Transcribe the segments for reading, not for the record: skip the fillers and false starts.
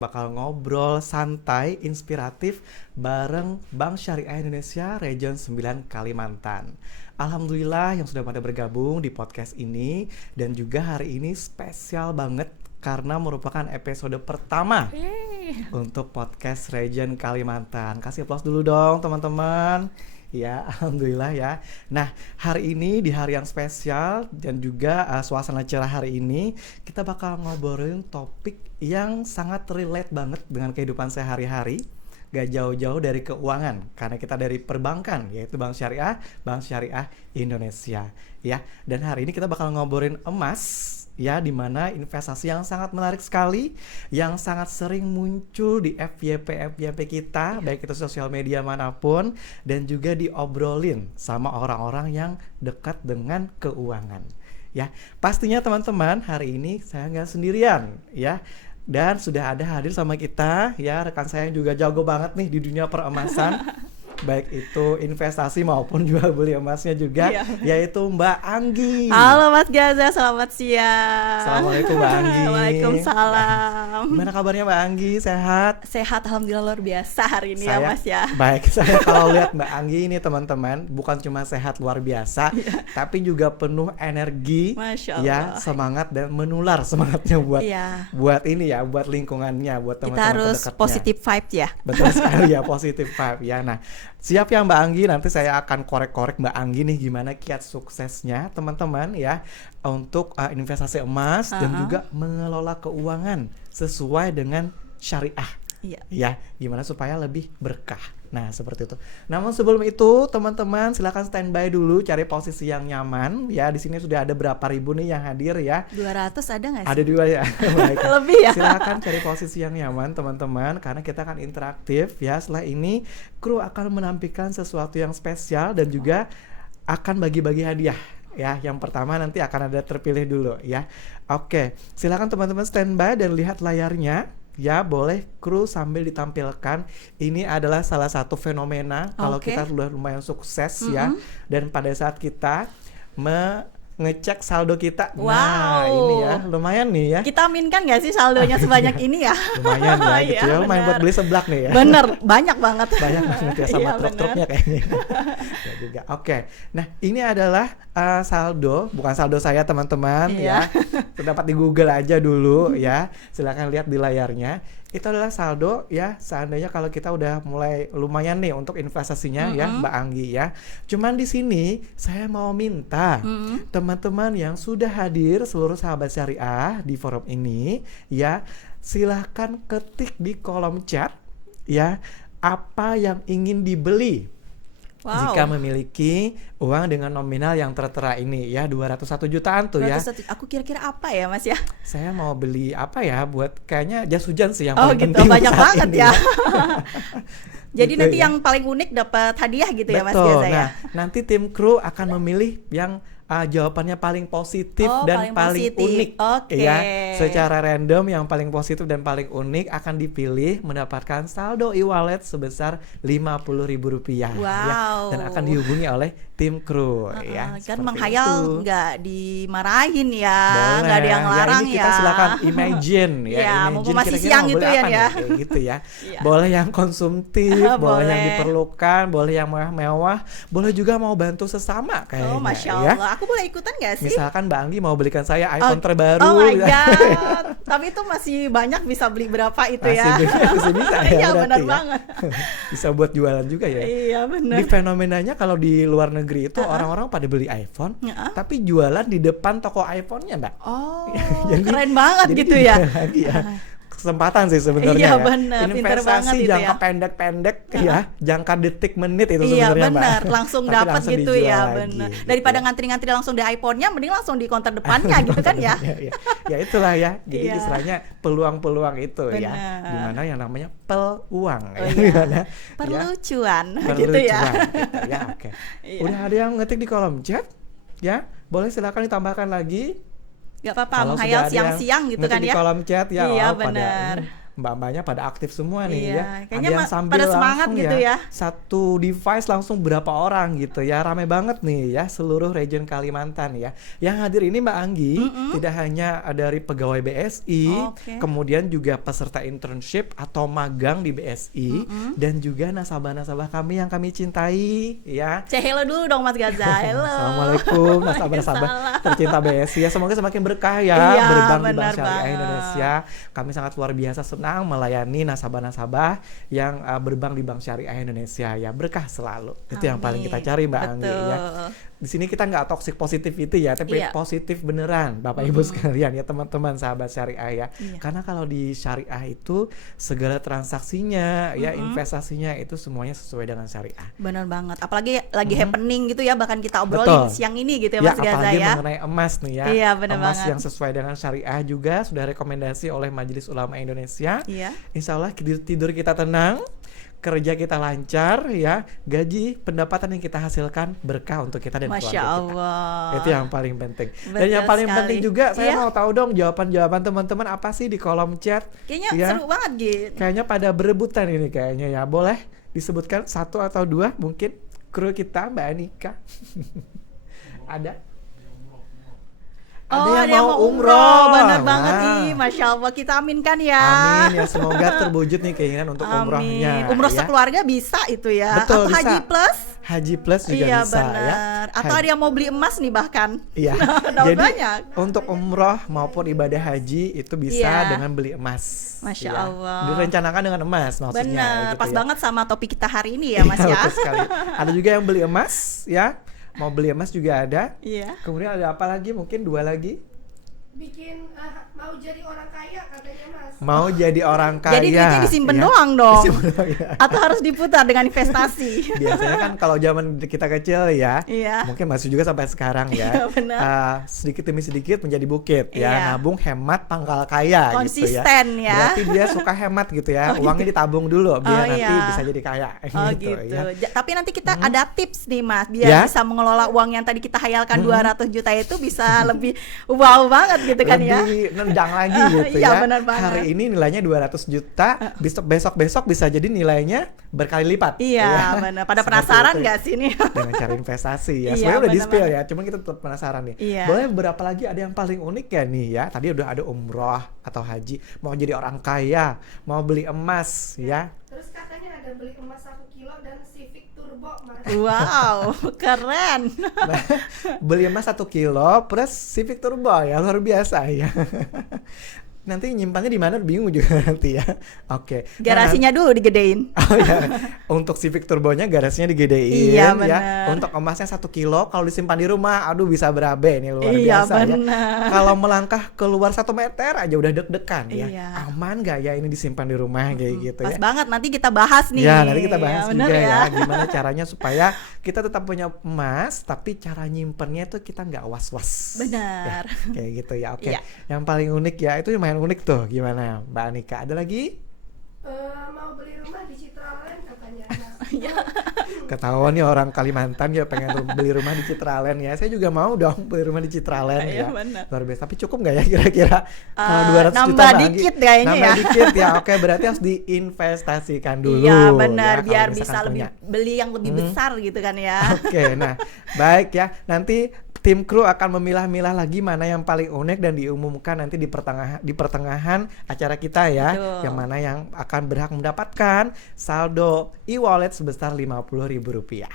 bakal ngobrol santai, inspiratif bareng Bank Syariah Indonesia Region 9 Kalimantan. Alhamdulillah yang sudah pada bergabung di podcast ini, dan juga hari ini spesial banget karena merupakan episode pertama untuk podcast Region Kalimantan. Kasih aplaus dulu dong teman-teman. Ya, alhamdulillah ya. Nah, hari ini di hari yang spesial dan juga suasana cerah hari ini, kita bakal ngobrolin topik yang sangat relate banget dengan kehidupan sehari-hari. Gak jauh-jauh dari keuangan, karena kita dari perbankan, yaitu Bank Syariah Indonesia. Ya, dan hari ini kita bakal ngobrolin emas. Ya, di mana investasi yang sangat menarik sekali, yang sangat sering muncul di FYP kita, baik itu sosial media manapun, dan juga diobrolin sama orang-orang yang dekat dengan keuangan. Ya, pastinya teman-teman, hari ini saya nggak sendirian, ya. Dan sudah ada hadir sama kita, ya, rekan saya yang juga jago banget nih di dunia peremasan. Baik itu investasi maupun jual beli emasnya juga, yaitu Mbak Anggi. Halo Mas Gaza, selamat siang. Assalamualaikum Mbak Anggi. Waalaikumsalam. Gimana kabarnya Mbak Anggi? Sehat? Sehat, alhamdulillah, luar biasa hari ini ya Mas ya. Baik, saya kalau lihat Mbak Anggi ini teman-teman, bukan cuma sehat luar biasa, tapi juga penuh energi, Masya Allah. ya, semangat dan menular semangatnya buat ini ya, buat lingkungannya, buat teman-teman kita harus terdekatnya. positive vibe ya. Betul sekali ya, positive vibe ya. Nah, siap ya Mbak Anggi, nanti saya akan korek-korek Mbak Anggi nih gimana kiat suksesnya teman-teman ya untuk investasi emas dan juga mengelola keuangan sesuai dengan syariah. Ya, gimana supaya lebih berkah. Nah, seperti itu. Namun sebelum itu, teman-teman silakan standby dulu, cari posisi yang nyaman ya. Di sini sudah ada berapa ribu nih yang hadir ya. 200 ada nggak sih? Ada 2 ya. Lebih ya. Silakan cari posisi yang nyaman, teman-teman, karena kita akan interaktif ya. Setelah ini, kru akan menampilkan sesuatu yang spesial dan juga akan bagi-bagi hadiah. Ya, yang pertama nanti akan ada terpilih dulu ya. Oke, silakan teman-teman standby dan lihat layarnya. Ya, boleh kru sambil ditampilkan. Ini adalah salah satu fenomena kalau kita sudah lumayan sukses ya. Dan pada saat kita ngecek saldo kita, nah ini ya lumayan nih ya. Kita aminkan nggak sih saldonya sebanyak ini ya? Lumayan ya gitu ya, lumayan buat beli seblak nih ya. Bener, banyak banget. Banyak banget ya sama truk-truknya kayaknya. Ya juga. Oke, nah ini adalah saldo, bukan saldo saya teman-teman ya. Dapat di Google aja dulu ya. Silakan lihat di layarnya. Itu adalah saldo ya, seandainya kalau kita udah mulai lumayan nih untuk investasinya ya Mbak Anggi ya. Cuman di sini saya mau minta teman-teman yang sudah hadir, seluruh sahabat syariah di forum ini ya, silahkan ketik di kolom chat ya apa yang ingin dibeli. Jika memiliki uang dengan nominal yang tertera ini ya 201 jutaan tuh ya. Aku kira-kira apa ya Mas ya? Saya mau beli apa ya, buat kayaknya jas hujan sih yang paling penting. Banyak banget ya. Jadi gitu nanti ya. yang paling unik dapat hadiah gitu. Betul. Ya Mas Gaza ya. Nah, nanti tim kru akan memilih yang jawabannya paling positif dan paling unik. Ya, secara random yang paling positif dan paling unik akan dipilih mendapatkan saldo e-wallet sebesar Rp50.000 ya, dan akan dihubungi oleh tim kru ya. Kan menghayal nggak dimarahin ya, nggak ada yang larang ya. Ini kita silakan imagine ya, imagine masih siang gitu ya. Gitu ya. Boleh yang konsumtif, boleh yang diperlukan, boleh yang mewah-mewah, boleh juga mau bantu sesama kayaknya. Masya ya. Allah. Aku boleh ikutan gak sih? Misalkan Mbak Anggi mau belikan saya iPhone terbaru. Oh my god. Tapi itu masih banyak, bisa beli berapa itu ya? Masih bisa ya. Iya benar ya. banget. Bisa buat jualan juga ya. Iya benar. Di fenomenanya kalau di luar negeri itu orang-orang pada beli iPhone, tapi jualan di depan toko iPhone-nya Mbak. Oh, jadi, keren banget gitu ya. Lagi ya. Kesempatan sih sebenarnya. Iya, ya. benar. Investasi jangka pendek-pendek ya, jangka detik menit itu sebenarnya Mbak. Iya benar, langsung dapat gitu ya, benar. Gitu. Daripada ngantri-ngantri langsung di iPhone-nya, mending langsung di counter depannya gitu kan ya. Ya itulah ya. Jadi istilahnya peluang-peluang itu ya. Dimana yang namanya peluang. Perlucuan gitu ya. Gitu ya, oke. Udah ada yang ngetik di kolom chat? Ya, boleh silakan ditambahkan lagi. Gak apa-apa, menghayal siang-siang gitu kan ya. Di kolom chat ya. Iya benar. mbak-mbaknya pada aktif semua nih Iya, ya. kayaknya Ada yang sambil pada semangat langsung gitu ya. satu device langsung berapa orang gitu ya. Rame banget nih ya seluruh region Kalimantan ya. Yang hadir ini Mbak Anggi tidak hanya dari pegawai BSI, Oke. kemudian juga peserta internship atau magang di BSI dan juga nasabah-nasabah kami yang kami cintai ya. Hello dulu dong Mas Gaza. Hello. Assalamualaikum nasabah-nasabah Waalaikumsalam. tercinta BSI ya. Semoga semakin berkah ya Iya, berbank di Bank benar Syariah banget. Indonesia. Kami sangat luar biasa senang melayani nasabah-nasabah yang berbank di Bank Syariah Indonesia ya. Berkah selalu. Itu yang paling kita Amin. cari Mbak Anggi ya. Betul. Di sini kita nggak toxic positivity ya, tapi Iya. positif beneran Bapak Ibu sekalian ya, teman-teman sahabat syariah ya. Iya. Karena kalau di syariah itu segala transaksinya ya, investasinya itu semuanya sesuai dengan syariah. Benar banget. Apalagi lagi happening gitu ya, bahkan kita obrolin Betul. siang ini gitu ya Ya, Mas Gaza apalagi ya. mengenai emas nih ya. Iya, benar emas banget. yang sesuai dengan syariah juga sudah rekomendasi oleh Majelis Ulama Indonesia. Iya. Insya Allah tidur kita tenang, kerja kita lancar ya, gaji pendapatan yang kita hasilkan berkah untuk kita dan Masya keluarga kita. Allah. Itu yang paling penting. Dan Betul yang paling sekali. penting juga saya Iya. mau tahu dong jawaban-jawaban teman-teman apa sih di kolom chat. Kayaknya Ya. seru banget gitu. Kayaknya pada berebutan ini kayaknya ya. Boleh disebutkan satu atau dua mungkin kru kita Mbak Anika. Ada? Oh, ada yang mau umroh. Benar banget Nah, nih. Masya Allah, kita aminkan ya. amin ya, semoga terwujud nih keinginan untuk umrohnya. Umroh ya. sekeluarga bisa itu ya. Betul, Atau haji bisa. plus. Haji plus juga Iya bisa ya. benar. Atau Haji- ada yang mau beli emas nih bahkan. Iya. Dapat Jadi banyak. untuk umroh maupun ibadah haji itu bisa Iya. dengan beli emas. Masya Ya. Allah. Direncanakan dengan emas maksudnya. Benar, gitu pas ya. banget sama topik kita hari ini ya Mas Iya, ya. betul sekali. Ada juga yang beli emas ya. Mau beli emas juga ada. Iya. Kemudian ada apa lagi? Mungkin dua lagi. Bikin mau jadi orang kaya katanya Mas. Mau jadi orang kaya. Jadi duitnya disimpan ya. doang dong. Disimpan doang, ya. Atau harus diputar dengan investasi. Biasanya kan kalau zaman kita kecil ya, Iya. mungkin masih juga sampai sekarang ya. Iya, benar. Sedikit demi sedikit menjadi bukit ya, Iya. nabung hemat pangkal kaya Konsisten gitu ya. Berarti dia suka hemat gitu ya, Oh, uangnya ditabung dulu biar Oh, nanti iya. bisa jadi kaya Oh gitu. ya. Tapi nanti kita ada tips nih Mas, biar Ya. bisa mengelola uang yang tadi kita hayalkan 200 juta itu bisa lebih wow banget gitu kan ya. Lebih nendang lagi gitu Iya, ya. benar banget. Hari ini nilainya 200 juta, besok bisa jadi nilainya berkali lipat. Iya, ya. benar. Pada Seperti penasaran itu. nggak sih nih? Dengan cara investasi ya. Iya, Sebenarnya udah benar di-spill banget. ya, cuman kita tetap penasaran nih. Iya. Boleh berapa lagi ada yang paling unik ya nih ya. Tadi udah ada umroh atau haji, mau jadi orang kaya, mau beli emas ya. Terus katanya ada beli emas 1 kilo dan Civic Turbo Mas. Wow, keren. Nah, beli emas 1 kilo plus Civic Turbo ya, luar biasa ya. Nanti nyimpannya di mana bingung juga nanti ya. Oke. Nah, Garasinya dulu digedein. oh ya, untuk Civic Turbonya garasinya digedein Iya, ya. benar. Untuk emasnya 1 kilo, kalau disimpan di rumah, aduh bisa berabe ini luar Iya, biasa ya. benar. Kalau melangkah keluar 1 meter aja udah deg-degan ya. Iya. Aman gak ya ini disimpan di rumah kayak gitu Pas ya. banget nanti kita bahas nih. Ya, nanti kita bahas bener juga ya gimana caranya supaya kita tetap punya emas, tapi cara nyimpennya itu kita nggak was-was. Benar. Ya, kayak gitu ya. Oke. Iya. Yang paling unik ya itu lumayan unik tuh. Gimana Mbak Anika? Ada lagi? Mau beli rumah di Citraland katanya Mas. Iya. Ketahuan nih orang Kalimantan ya pengen beli rumah di Citraland ya. Saya juga mau dong beli rumah di Citraland Iya, ya. benar. Luar biasa. Tapi cukup nggak ya kira-kira? Kalau 200 juta nambah Mbak Anggi? dikit kayaknya Nambah ya. dikit ya. Oke, berarti harus diinvestasikan dulu. Iya benar, ya, kalau biar misalkan bisa lebih punya. beli yang lebih besar gitu kan ya. Oke, nah baik ya. Nanti tim kru akan memilah-milah lagi mana yang paling unik dan diumumkan nanti di pertengahan acara kita ya. Betul. Yang mana yang akan berhak mendapatkan saldo e-wallet sebesar Rp50.000.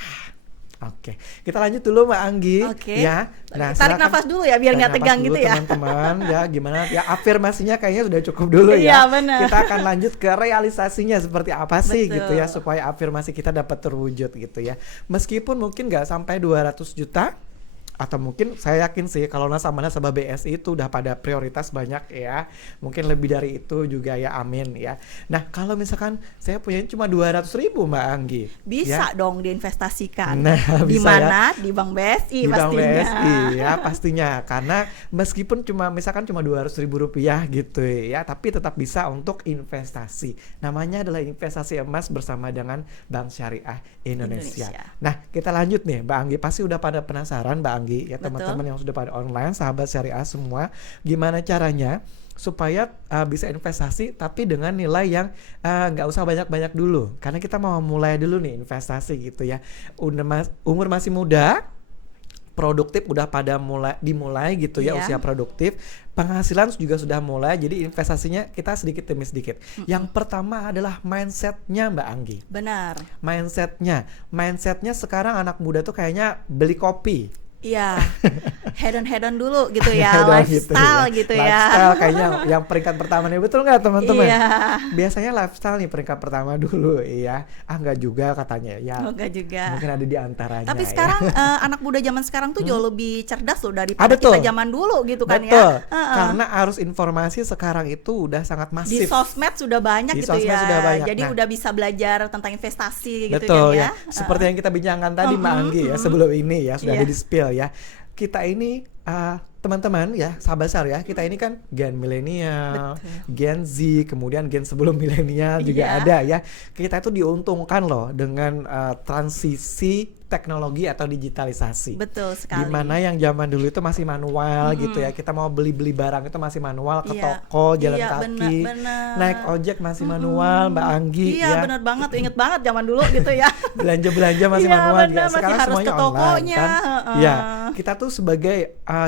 Oke, kita lanjut dulu Mbak Anggi Oke. ya. Nah, Tarik silakan. nafas dulu ya biar Tarik nggak nafas tegang dulu, gitu ya. teman-teman ya. Gimana ya, afirmasinya kayaknya sudah cukup dulu Iya, ya. benar. Kita akan lanjut ke realisasinya seperti apa sih Betul. gitu ya, supaya afirmasi kita dapat terwujud gitu ya. Meskipun mungkin nggak sampai 200 juta, atau mungkin saya yakin sih kalau nasabah BSI itu udah pada prioritas banyak ya, mungkin lebih dari itu juga ya, amin ya. Nah kalau misalkan saya punya cuma 200.000 Mbak Anggi, Bisa ya, dong diinvestasikan. Nah, Di bisa mana? Di Bank BSI di Bank pastinya. BSI ya pastinya, karena meskipun misalkan cuma Rp200.000 gitu ya, tapi tetap bisa untuk investasi. Namanya adalah investasi emas bersama dengan Bank Syariah Indonesia. Nah kita lanjut nih Mbak Anggi, pasti udah pada penasaran Mbak Anggi ya, Betul. teman-teman yang sudah pada online, sahabat syariah semua, gimana caranya supaya bisa investasi tapi dengan nilai yang nggak usah banyak-banyak dulu, karena kita mau mulai dulu nih investasi gitu ya. Umur masih muda, produktif udah pada dimulai gitu ya, usia produktif, penghasilan juga sudah mulai, jadi investasinya kita sedikit demi sedikit. Yang pertama adalah mindsetnya Mbak Anggi. Benar. Mindsetnya sekarang anak muda tuh kayaknya beli kopi. Iya, hedon dulu gitu ya, Hedon lifestyle gitu ya. Lifestyle kayaknya yang peringkat pertama nih, betul nggak teman-teman? Iya. Biasanya lifestyle nih peringkat pertama dulu, iya. Nggak juga katanya, ya. Nggak juga. Mungkin ada di antaranya. Tapi ya. sekarang anak muda zaman sekarang tuh jauh lebih cerdas loh daripada betul. kita zaman dulu gitu kan betul. ya. Karena arus informasi sekarang itu udah sangat masif. Di sosmed sudah banyak Di gitu sosmed ya. sudah banyak. Jadi udah bisa belajar tentang investasi gitu betul kan ya. Seperti yang kita bincangkan tadi Mbak Anggi ya, sebelum ini ya sudah ada di spill ya. Kita ini teman-teman ya, sahabat ya, kita ini kan gen milenial, gen Z, kemudian gen sebelum milenial juga ada ya. Kita itu diuntungkan loh dengan transisi teknologi atau digitalisasi. Betul sekali. Dimana yang zaman dulu itu masih manual gitu ya. Kita mau beli barang itu masih manual, ke toko, jalan kaki, bener. naik ojek masih manual, Mbak Anggi. Iya, benar banget. Ingat banget zaman dulu gitu ya. Belanja masih manual ya. Sekarang harus semuanya ke tokonya, online kan. Ya, kita tuh sebagai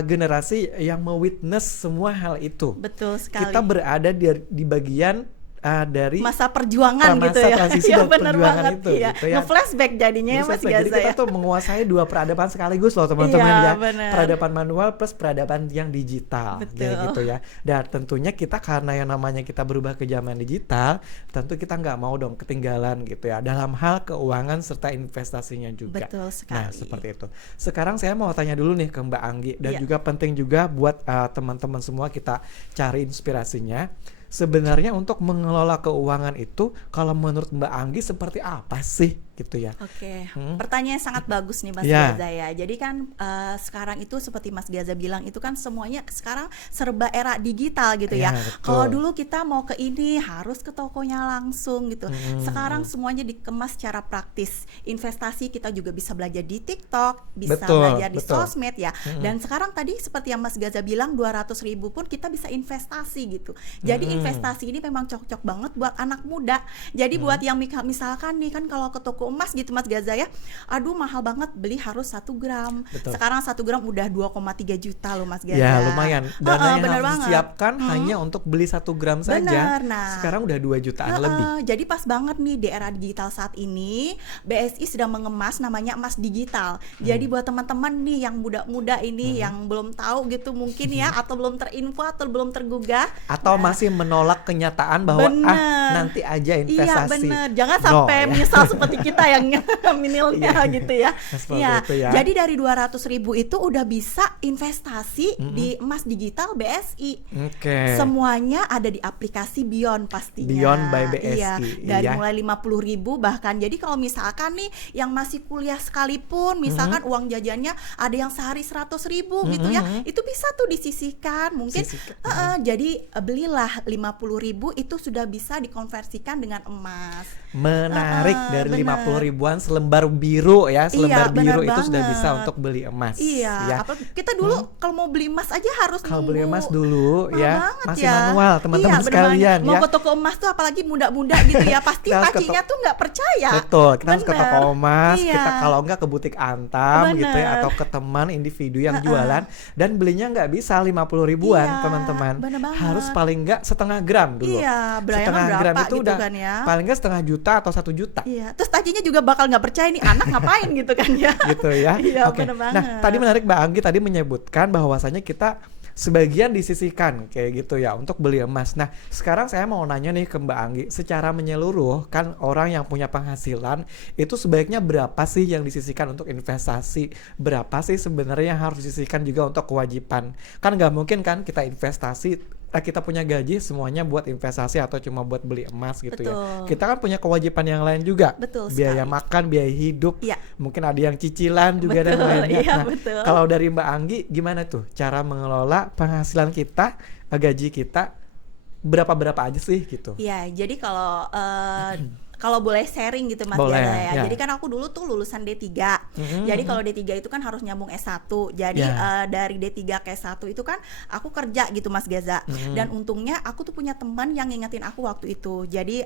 generasi yang mewitness semua hal itu. Betul sekali. Kita berada di bagian dari masa perjuangan gitu ya. Transisi ya dan benar perjuangan banget itu ya. gitu ya. Nge-flashback jadinya ya Mas Gaza. Jadi kita tuh menguasai dua peradaban sekaligus loh teman-teman ya. Bener. Peradaban manual plus peradaban yang digital. Betul. Gitu ya. Dan tentunya kita karena yang namanya kita berubah ke zaman digital, tentu kita nggak mau dong ketinggalan gitu ya dalam hal keuangan serta investasinya juga. Betul sekali. Nah, seperti itu. Sekarang saya mau tanya dulu nih ke Mbak Anggi dan juga penting juga buat teman-teman semua kita cari inspirasinya. Sebenarnya untuk mengelola keuangan itu kalau menurut Mbak Anggi seperti apa sih gitu ya? Oke, pertanyaan sangat bagus nih Mas Ya. Gaza ya. Jadi kan sekarang itu seperti Mas Gaza bilang itu kan semuanya sekarang serba era digital gitu ya. Kalau dulu kita mau ke ini harus ke tokonya langsung gitu. Sekarang semuanya dikemas secara praktis. Investasi kita juga bisa belajar di TikTok, bisa belajar di sosmed ya. Dan sekarang tadi seperti yang Mas Gaza bilang 200.000 pun kita bisa investasi gitu. Jadi investasi ini memang cocok banget buat anak muda. Jadi buat yang misalkan nih kan kalau ke toko emas gitu Mas Gaza ya, aduh mahal banget beli harus 1 gram. Betul. Sekarang 1 gram udah 2,3 juta loh Mas Gaza. Ya lumayan. Dana yang harus banget. disiapkan hanya untuk beli 1 gram saja. Bener, nah. Sekarang udah 2 jutaan lebih. Jadi pas banget nih di era digital saat ini, BSI sedang mengemas namanya emas digital. Jadi buat teman-teman nih yang muda-muda ini yang belum tahu gitu mungkin ya, atau belum terinfo atau belum tergugah, atau masih menolak kenyataan bahwa nanti aja investasi. Iya bener, jangan sampai menyesal seperti kita yang milenialnya gitu ya. Ya. Jadi dari 200.000 itu udah bisa investasi di emas digital BSI. Semuanya ada di aplikasi Beyond pastinya. Beyond by BSI. Iya, dari mulai 50.000 bahkan. Jadi kalau misalkan nih yang masih kuliah sekalipun, misalkan uang jajannya ada yang sehari 100.000 gitu ya, itu bisa tuh disisihkan. Mungkin jadi belilah 50.000 itu sudah bisa dikonversikan dengan emas. Menarik, dari 50 ribuan selembar biru ya, selembar biru itu sudah bisa untuk beli emas. Iya. Kita dulu kalau mau beli emas aja harus kalau beli emas dulu ya masih ya. manual teman-teman sekalian mau ya. ke toko emas tuh apalagi muda-muda gitu ya, pasti pacinya tuh nggak percaya. Betul, kita harus ke toko emas, kita kalau enggak ke butik Antam gitu ya, atau ke teman individu yang jualan, dan belinya nggak bisa 50 ribuan teman-teman. Harus paling enggak setengah gram dulu. Iya, setengah gram itu gitu udah kan ya. paling enggak setengah juta atau 1 juta. Iya, terus tajinya juga bakal nggak percaya nih anak ngapain gitu kan ya. Gitu ya. Iya, Oke. bener banget. Nah, tadi menarik Mbak Anggi tadi menyebutkan bahwasanya kita sebagian disisihkan kayak gitu ya untuk beli emas. Nah, sekarang saya mau nanya nih ke Mbak Anggi, secara menyeluruh kan orang yang punya penghasilan itu sebaiknya berapa sih yang disisihkan untuk investasi? Berapa sih sebenarnya yang harus disisihkan juga untuk kewajiban? Kan nggak mungkin kan kita investasi, kita punya gaji semuanya buat investasi atau cuma buat beli emas gitu. Betul. Ya. Kita kan punya kewajiban yang lain juga. Betul biaya sekali. makan, biaya hidup. Iya. Mungkin ada yang cicilan juga dan Betul, lainnya. iya, Nah, betul. kalau dari Mbak Anggi gimana tuh cara mengelola penghasilan kita, gaji kita berapa aja sih gitu? Iya, jadi kalau kalau boleh sharing gitu Mas Boleh, Gaza ya. ya. Jadi kan aku dulu tuh lulusan D3. Jadi kalau D3 itu kan harus nyambung S1. Jadi Ya. dari D3 ke S1 itu kan aku kerja gitu Mas Gaza. Dan untungnya aku tuh punya teman yang ngingetin aku waktu itu. Jadi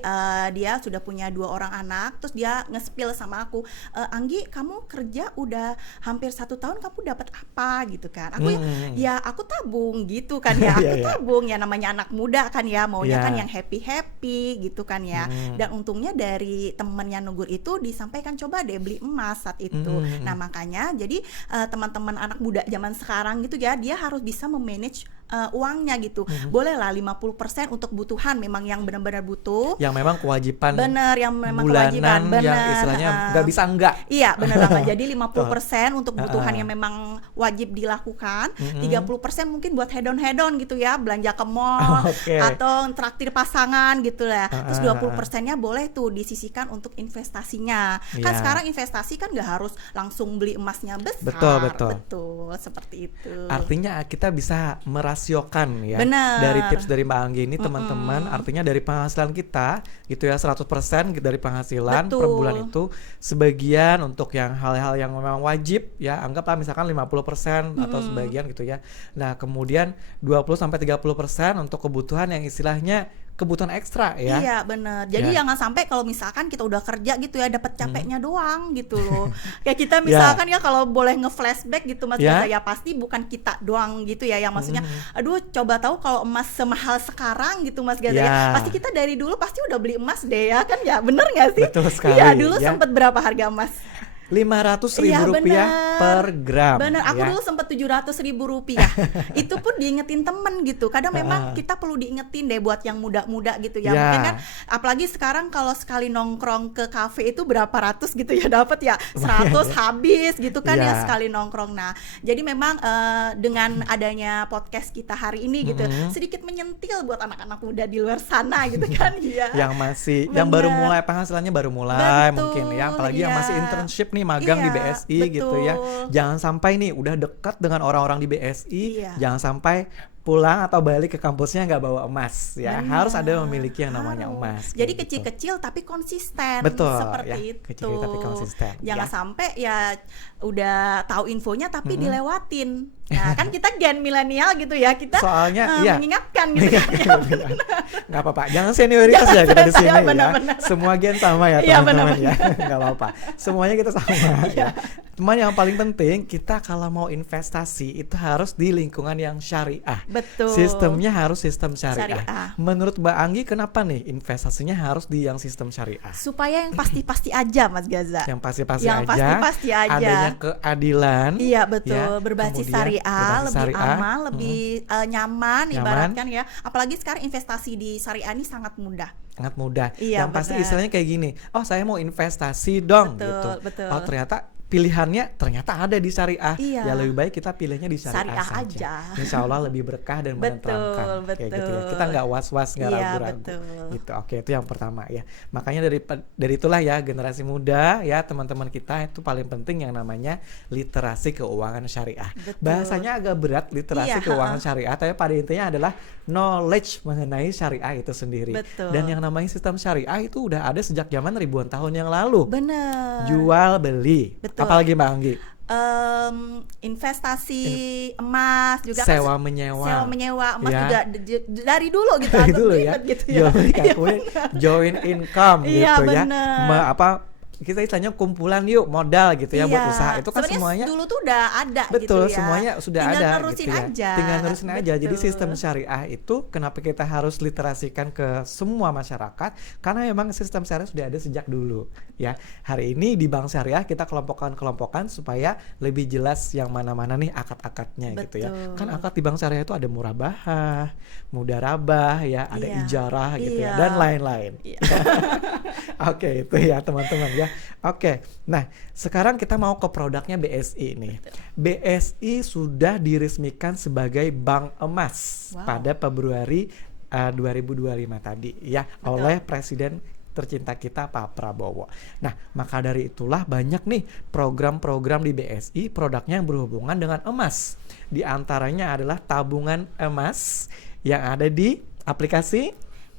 dia sudah punya 2 orang anak, terus dia nge-spill sama aku, Anggi, kamu kerja udah hampir 1 tahun, kamu dapat apa gitu kan. Aku ya aku tabung gitu kan ya. Aku Iya. tabung ya, namanya anak muda kan ya, maunya Iya. kan yang happy gitu kan ya. Dan untungnya dari temennya Nugur itu disampaikan, coba deh beli emas saat itu. Nah makanya jadi teman-teman anak muda zaman sekarang gitu ya, dia harus bisa memanage uangnya gitu. Boleh lah 50% untuk kebutuhan memang yang benar-benar butuh. Yang memang kewajiban Bener, yang memang bulanan kewajiban. Bener. yang istilahnya nggak bisa enggak. Iya, benar banget. Jadi 50% untuk kebutuhan yang memang wajib dilakukan, 30% mungkin buat hedon-hedon gitu ya, belanja ke mall Oke. atau traktir pasangan gitu ya. Terus 20%-nya boleh tuh disisihkan untuk investasinya. Kan Iya. sekarang investasi kan nggak harus langsung beli emasnya besar. Betul. Betul, seperti itu. Artinya kita bisa merasiokan ya. Benar. Dari tips dari Mbak Anggi ini teman-teman, artinya dari penghasilan kita gitu ya, 100% dari penghasilan per Betul. bulan itu sebagian untuk yang hal-hal yang memang wajib ya, anggaplah misalkan 50% atau sebagian gitu ya. Nah, kemudian 20-30% untuk kebutuhan yang istilahnya kebutuhan ekstra ya. Iya bener. Jadi Ya. jangan sampai kalau misalkan kita udah kerja gitu ya, dapat capeknya doang gitu loh. Kayak kita misalkan ya kalau boleh nge-flashback gitu Mas Ya. Gaza, ya pasti bukan kita doang gitu ya, yang maksudnya aduh coba tahu kalau emas semahal sekarang gitu Mas Gaza ya. Ya. Pasti kita dari dulu pasti udah beli emas deh ya kan, ya bener nggak sih? Betul sekali, Iya dulu ya. sempet berapa harga emas? 500.000 Iya, rupiah bener. per gram. Bener, aku ya. dulu sempat 700.000 rupiah. Itu pun diingetin temen gitu. Kadang memang kita perlu diingetin deh buat yang muda-muda gitu ya. Ya. Mungkin kan, apalagi sekarang kalau sekali nongkrong ke kafe itu berapa ratus gitu ya dapat ya. 100 habis gitu kan ya Ya. sekali nongkrong. Nah, jadi memang dengan adanya podcast kita hari ini gitu, sedikit menyentil buat anak-anak muda di luar sana gitu kan ya. Yang masih yang baru Bener. mulai penghasilannya baru mulai Betul, mungkin ya, apalagi yang iya. masih internship nih, magang di Iya, BSI gitu ya. betul. Jangan sampai nih udah dekat dengan orang-orang di BSI, Iya. jangan sampai pulang atau balik ke kampusnya nggak bawa emas ya. Benar. Harus ada memiliki yang namanya Harus. emas. Jadi kayak gitu. kecil-kecil tapi konsisten. Betul, Seperti ya. itu. Kecil-kecil tapi konsisten, Jangan ya. sampai ya udah tahu infonya tapi dilewatin. Nah, kan kita gen milenial gitu ya. Kita Soalnya, iya. mengingatkan gitu kan. Ya, Nggak apa-apa, jangan senioritas ya kita di sini Iya, ya. benar-benar. Semua gen sama ya Iya, teman-teman ya. benar-benar. Nggak apa-apa. Semuanya kita sama ya. Cuman yang paling penting kita kalau mau investasi itu harus di lingkungan yang syariah. Betul. Sistemnya harus sistem syariah. Syariah. Menurut Mbak Anggi kenapa nih investasinya harus di yang sistem syariah? Supaya yang pasti-pasti aja Mas Gaza. Yang pasti-pasti Yang aja. pasti-pasti aja. Adanya keadilan. Iya betul, ya. berbasis Kemudian syariah, berbasis lebih syariah. aman, lebih nyaman, Nyaman. ibaratkan ya. Apalagi sekarang investasi di syariah ini sangat mudah. Sangat mudah. Iya, Yang pasti benar. istilahnya kayak gini. Oh, saya mau investasi dong Betul, gitu. betul. Oh, ternyata pilihannya ternyata ada di syariah. Iya. Ya lebih baik kita pilihnya di syariah, Syariah saja. aja. Insya Allah lebih berkah dan menenteramkan. Betul, Kayak gitu ya. betul. Kita nggak was-was, nggak Iya, ragu-ragu. betul. Gitu. Oke, itu yang pertama ya. Makanya dari itulah ya generasi muda ya, teman-teman kita itu paling penting yang namanya literasi keuangan syariah. Betul. Bahasanya agak berat Iya, literasi keuangan syariah, tapi pada intinya adalah knowledge mengenai syariah itu sendiri. Betul. Dan yang namanya sistem syariah itu udah ada sejak zaman ribuan tahun yang lalu. Bener. Jual beli. Betul. Apalagi Mbak Anggi? Investasi emas juga Sewa kan, menyewa. sewa menyewa emas Ya. juga dari dulu gitu. Dari agak dulu ya. ribet gitu ya. Join income Iya, gitu ya. bener. Kita istilahnya kumpulan yuk modal gitu ya buat usaha. Itu kan Sebenarnya semuanya dulu tuh udah ada betul, gitu ya. semuanya sudah Tinggal ada nerusin gitu ya. aja. Tinggal nerusin aja. Jadi Betul. sistem syariah itu kenapa kita harus literasikan ke semua masyarakat? Karena memang sistem syariah sudah ada sejak dulu ya. Hari ini di Bank Syariah kita kelompokkan supaya lebih jelas yang mana-mana nih akad-akadnya gitu ya. Betul. Kan akad di Bank Syariah itu ada murabahah, mudarabah ya, ada Iya. ijarah gitu ya, Iya. dan lain-lain. Iya. Oke, itu ya teman-teman ya. Oke, nah sekarang kita mau ke produknya BSI nih. BSI sudah diresmikan sebagai bank emas Wow. pada Februari 2025 tadi ya, Betul. oleh Presiden tercinta kita Pak Prabowo. Nah, maka dari itulah banyak nih program-program di BSI produknya yang berhubungan dengan emas. Di antaranya adalah tabungan emas yang ada di aplikasi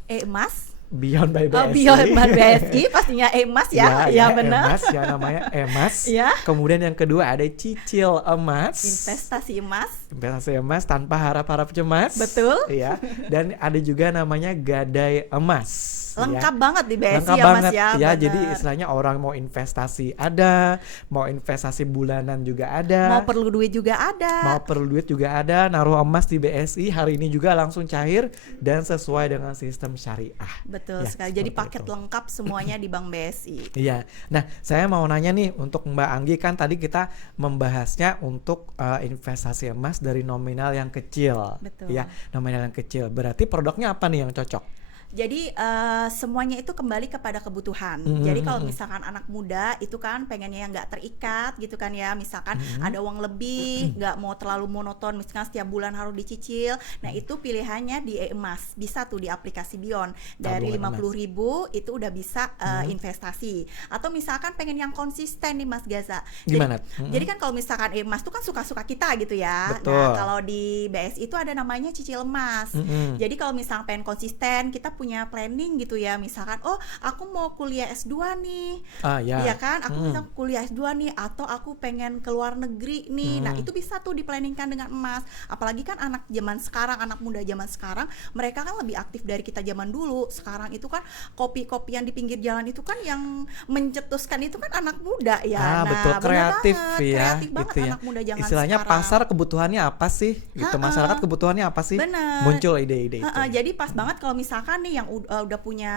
Emas Beyond by BSI. Beyond by BSI pastinya emas ya. Ya, benar. Emas ya, namanya emas. Ya. Kemudian yang kedua ada cicil emas. Investasi emas. Investasi emas tanpa harap-harap cemas. Betul. Ya. Dan ada juga namanya gadai emas. Lengkap banget di BSI lengkap ya Mas banget, ya. ya. Jadi istilahnya orang mau investasi ada, mau investasi bulanan juga ada, mau perlu duit juga ada, naruh emas di BSI hari ini juga langsung cair dan sesuai dengan sistem syariah. Betul ya, sekali. Jadi paket itu. lengkap semuanya di Bank BSI. Iya. Nah, saya mau nanya nih untuk Mbak Anggi, kan tadi kita membahasnya untuk investasi emas dari nominal yang kecil. Betul. Ya, nominal yang kecil. Berarti produknya apa nih yang cocok? Jadi semuanya itu kembali kepada kebutuhan. Jadi kalau misalkan anak muda itu kan pengennya yang nggak terikat gitu kan ya, misalkan ada uang lebih, nggak mau terlalu monoton, misalkan setiap bulan harus dicicil. Nah itu pilihannya di emas, bisa tuh di aplikasi Beyond dari 50.000 itu udah bisa investasi. Atau misalkan pengen yang konsisten nih Mas Gaza. Gimana? Jadi kan kalau misalkan emas itu kan suka-suka kita gitu ya. Betul. Nah kalau di BSI itu ada namanya cicil emas. Jadi kalau misalkan pengen konsisten, kita punya planning gitu ya, misalkan aku mau kuliah S2 nih, iya kan, aku bisa kuliah S2 nih, atau aku pengen ke luar negeri nih. Nah itu bisa tuh diplanningkan dengan emas. Apalagi kan anak zaman sekarang, anak muda zaman sekarang, mereka kan lebih aktif dari kita zaman dulu. Sekarang itu kan kopi-kopi yang di pinggir jalan itu kan yang mencetuskan itu kan anak muda ya. Nah betul, kreatif banget, ya, kreatif banget gitu ya. Anak muda zaman istilahnya sekarang. Pasar kebutuhannya apa sih? Gitu, masyarakat kebutuhannya apa sih? Bener. Muncul ide-ide itu. Jadi pas banget kalau misalkan nih yang udah punya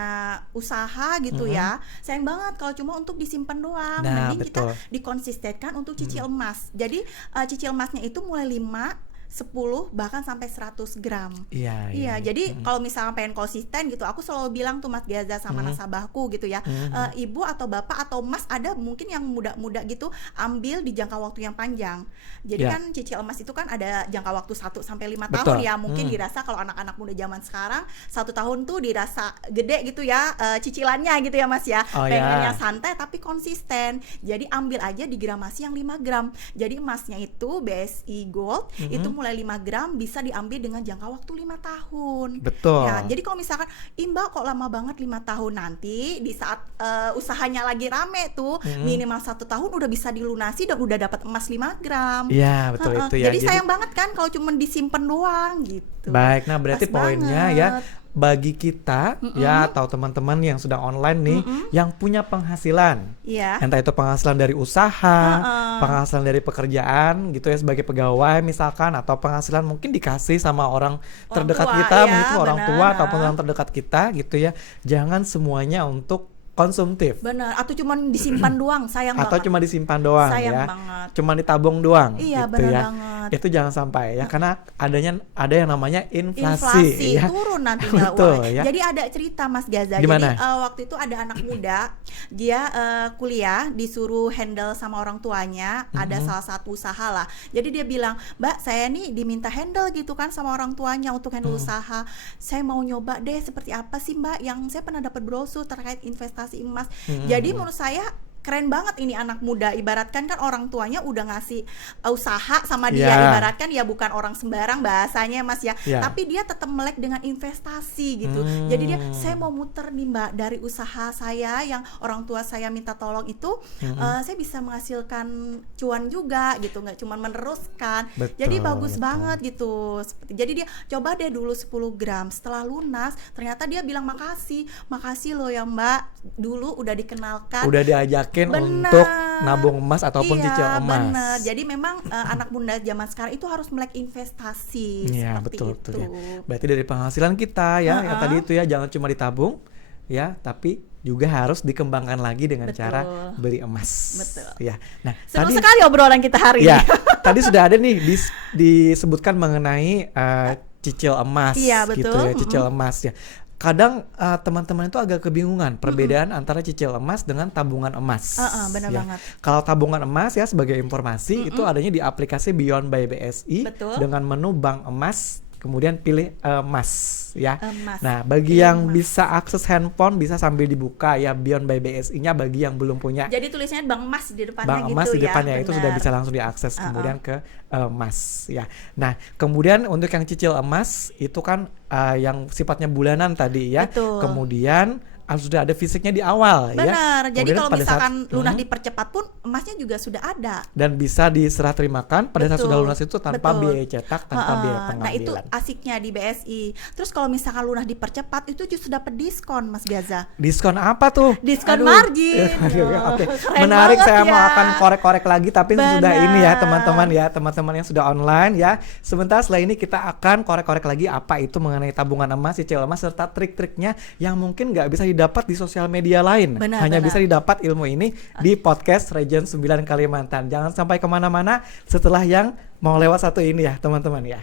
usaha gitu ya, sayang banget kalau cuma untuk disimpan doang. Nah, Mending betul. kita dikonsistenkan untuk cicil emas. Jadi cicil emasnya itu mulai 5, 10 bahkan sampai 100 gram. Iya, jadi kalau misalnya pengen konsisten gitu, aku selalu bilang tuh Mas Gaza sama nasabahku gitu ya, ibu atau bapak atau mas ada mungkin yang muda-muda gitu, ambil di jangka waktu yang panjang. Jadi kan cicil emas itu kan ada jangka waktu 1 sampai 5 tahun ya. Mungkin dirasa kalau anak-anak muda zaman sekarang 1 tahun tuh dirasa gede gitu ya, cicilannya gitu ya Mas ya. Pengennya santai tapi konsisten. Jadi ambil aja di gramasi yang 5 gram. Jadi emasnya itu BSI Gold itu mulai 5 gram bisa diambil dengan jangka waktu 5 tahun. Betul. Ya, jadi kalau misalkan Mbak kok lama banget 5 tahun, nanti di saat usahanya lagi rame tuh minimal 1 tahun udah bisa dilunasi dan udah dapat emas 5 gram. Iya, betul itu ya. Jadi sayang banget kan kalau cuma disimpan doang gitu. Baik, nah berarti poinnya ya bagi kita ya atau teman-teman yang sedang online nih yang punya penghasilan, entah itu penghasilan dari usaha, penghasilan dari pekerjaan gitu ya sebagai pegawai misalkan, atau penghasilan mungkin dikasih sama orang terdekat tua, kita, ya, mungkin orang benar. tua ataupun orang terdekat kita gitu ya. Jangan semuanya untuk konsumtif. Benar, atau cuma disimpan doang, sayang atau banget. cuma disimpan doang sayang ya. banget. Cuma ditabung doang Iya, gitu benar ya. banget. Itu jangan sampai ya, karena ada yang namanya inflasi ya. Turun nantinya Betul, uangnya. ya. Jadi ada cerita Mas Gaza. Gimana? Jadi waktu itu ada anak muda, dia kuliah disuruh handle sama orang tuanya, ada salah satu usaha lah. Jadi dia bilang, "Mbak, saya nih diminta handle gitu kan sama orang tuanya untuk handle usaha. Saya mau nyoba deh seperti apa sih Mbak, yang saya pernah dapat brosur terkait investasi emas." Jadi menurut saya keren banget ini anak muda, ibaratkan kan orang tuanya udah ngasih usaha sama dia, ibaratkan ya bukan orang sembarang bahasanya Mas ya, tapi dia tetap melek dengan investasi gitu. Jadi dia, saya mau muter nih Mbak dari usaha saya yang orang tua saya minta tolong itu, saya bisa menghasilkan cuan juga gitu, nggak cuma meneruskan. Jadi bagus banget gitu. Jadi dia coba deh dulu 10 gram, setelah lunas ternyata dia bilang makasih loh ya Mbak, dulu udah dikenalkan, udah diajakin untuk nabung emas ataupun cicil emas. Bener. Jadi memang anak muda zaman sekarang itu harus melek investasi. Iya, seperti betul itu. ya. Berarti dari penghasilan kita ya, yang tadi itu ya, jangan cuma ditabung ya, tapi juga harus dikembangkan lagi dengan cara beli emas. Betul. Ya. Nah, seru tadi sekali obrolan kita hari ya, ini. tadi sudah ada nih disebutkan mengenai cicil emas, iya, betul. gitu ya, cicil emas ya. Kadang teman-teman itu agak kebingungan perbedaan antara cicil emas dengan tabungan emas. Benar ya. banget. Kalau tabungan emas ya sebagai informasi itu adanya di aplikasi Beyond by BSI dengan menu bank emas kemudian pilih emas ya. Emas. Nah, bagi Pilih yang emas. bisa akses handphone bisa sambil dibuka ya, Beyond by BSI-nya bagi yang belum punya Jadi tulisannya Bank Emas di depannya Bank gitu Emas di ya. depannya itu sudah benar. bisa langsung diakses kemudian ke emas ya. Nah, kemudian untuk yang cicil emas itu kan yang sifatnya bulanan tadi ya. Betul. Kemudian sudah ada fisiknya di awal ya. Benar. Jadi Kemudian kalau pada saat- misalkan lunas dipercepat pun emasnya juga sudah ada. dan bisa diserah terimakan pada saat Betul, sudah lunas itu tanpa betul. biaya cetak, tanpa biaya pengambilan. Nah itu asiknya di BSI. Terus kalau misalkan lunas dipercepat itu justru dapat diskon, Mas Gaza. Diskon apa tuh? Diskon Aduh. margin. Oke. Keren Menarik, banget saya ya. mau akan korek-korek lagi tapi sudah ini ya Benar. teman-teman yang sudah online ya. Sebentar setelah ini kita akan korek-korek lagi apa itu mengenai tabungan emas, cicil emas serta trik-triknya yang mungkin nggak bisa didapat di sosial media lain. Benar, Hanya benar. bisa didapat ilmu ini di podcast Region 9 Kalimantan. Jangan sampai kemana-mana setelah yang mau lewat satu ini ya teman-teman ya.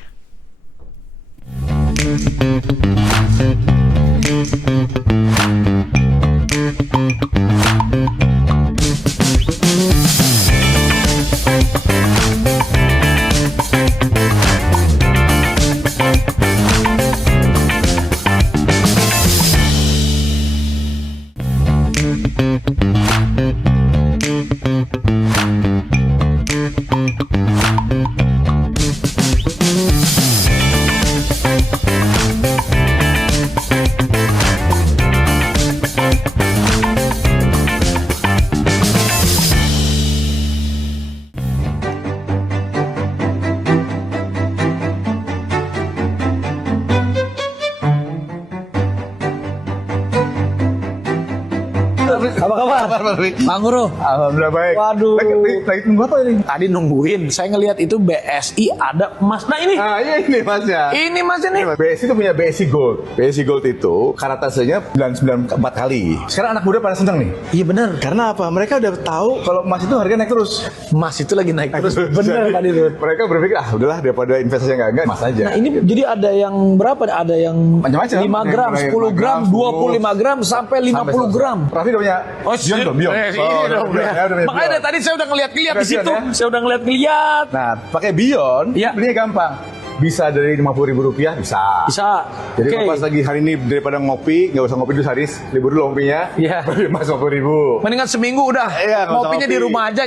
Apa kabar? Bang Guru. Alhamdulillah baik. Waduh. Lagi tunggu apa ini? Tadi nungguin, saya ngelihat itu BSI ada emas. Nah ini, Ah iya ini masnya. ini mas ini. BSI itu punya BSI Gold. BSI Gold itu karatasenya 994 kali. Sekarang anak muda pada seneng nih. Iya bener. Karena apa? Mereka udah tahu kalau emas itu harganya naik terus. Emas itu lagi naik terus. Bener Jadi, tadi tuh. Mereka berpikir udahlah daripada investasi yang enggak, emas aja. Nah ini jadi ada yang berapa? Ada yang Macam-macam. 5 gram, Yang 10 gram, 25 gram sampai 50 gram. Raffi udah punya Bion belum? Bion. ini Oh, dong. Bion, ya, udah punya Makanya Bion. dari tadi saya udah ngeliat-ngeliat di Udah situ. Bion, ya? Saya udah ngeliat-ngeliat. Nah, pakai Bion, Iya. belinya gampang. Bisa dari Rp50.000 bisa. Bisa. Jadi Oke. kalau pas lagi hari ini daripada ngopi, nggak usah ngopi dulu sehari, libur dulu ngopinya. Iya. Beli emas Rp50.000. Mendingan seminggu udah Iya, nggak usah ngopinya di ngopi. rumah aja,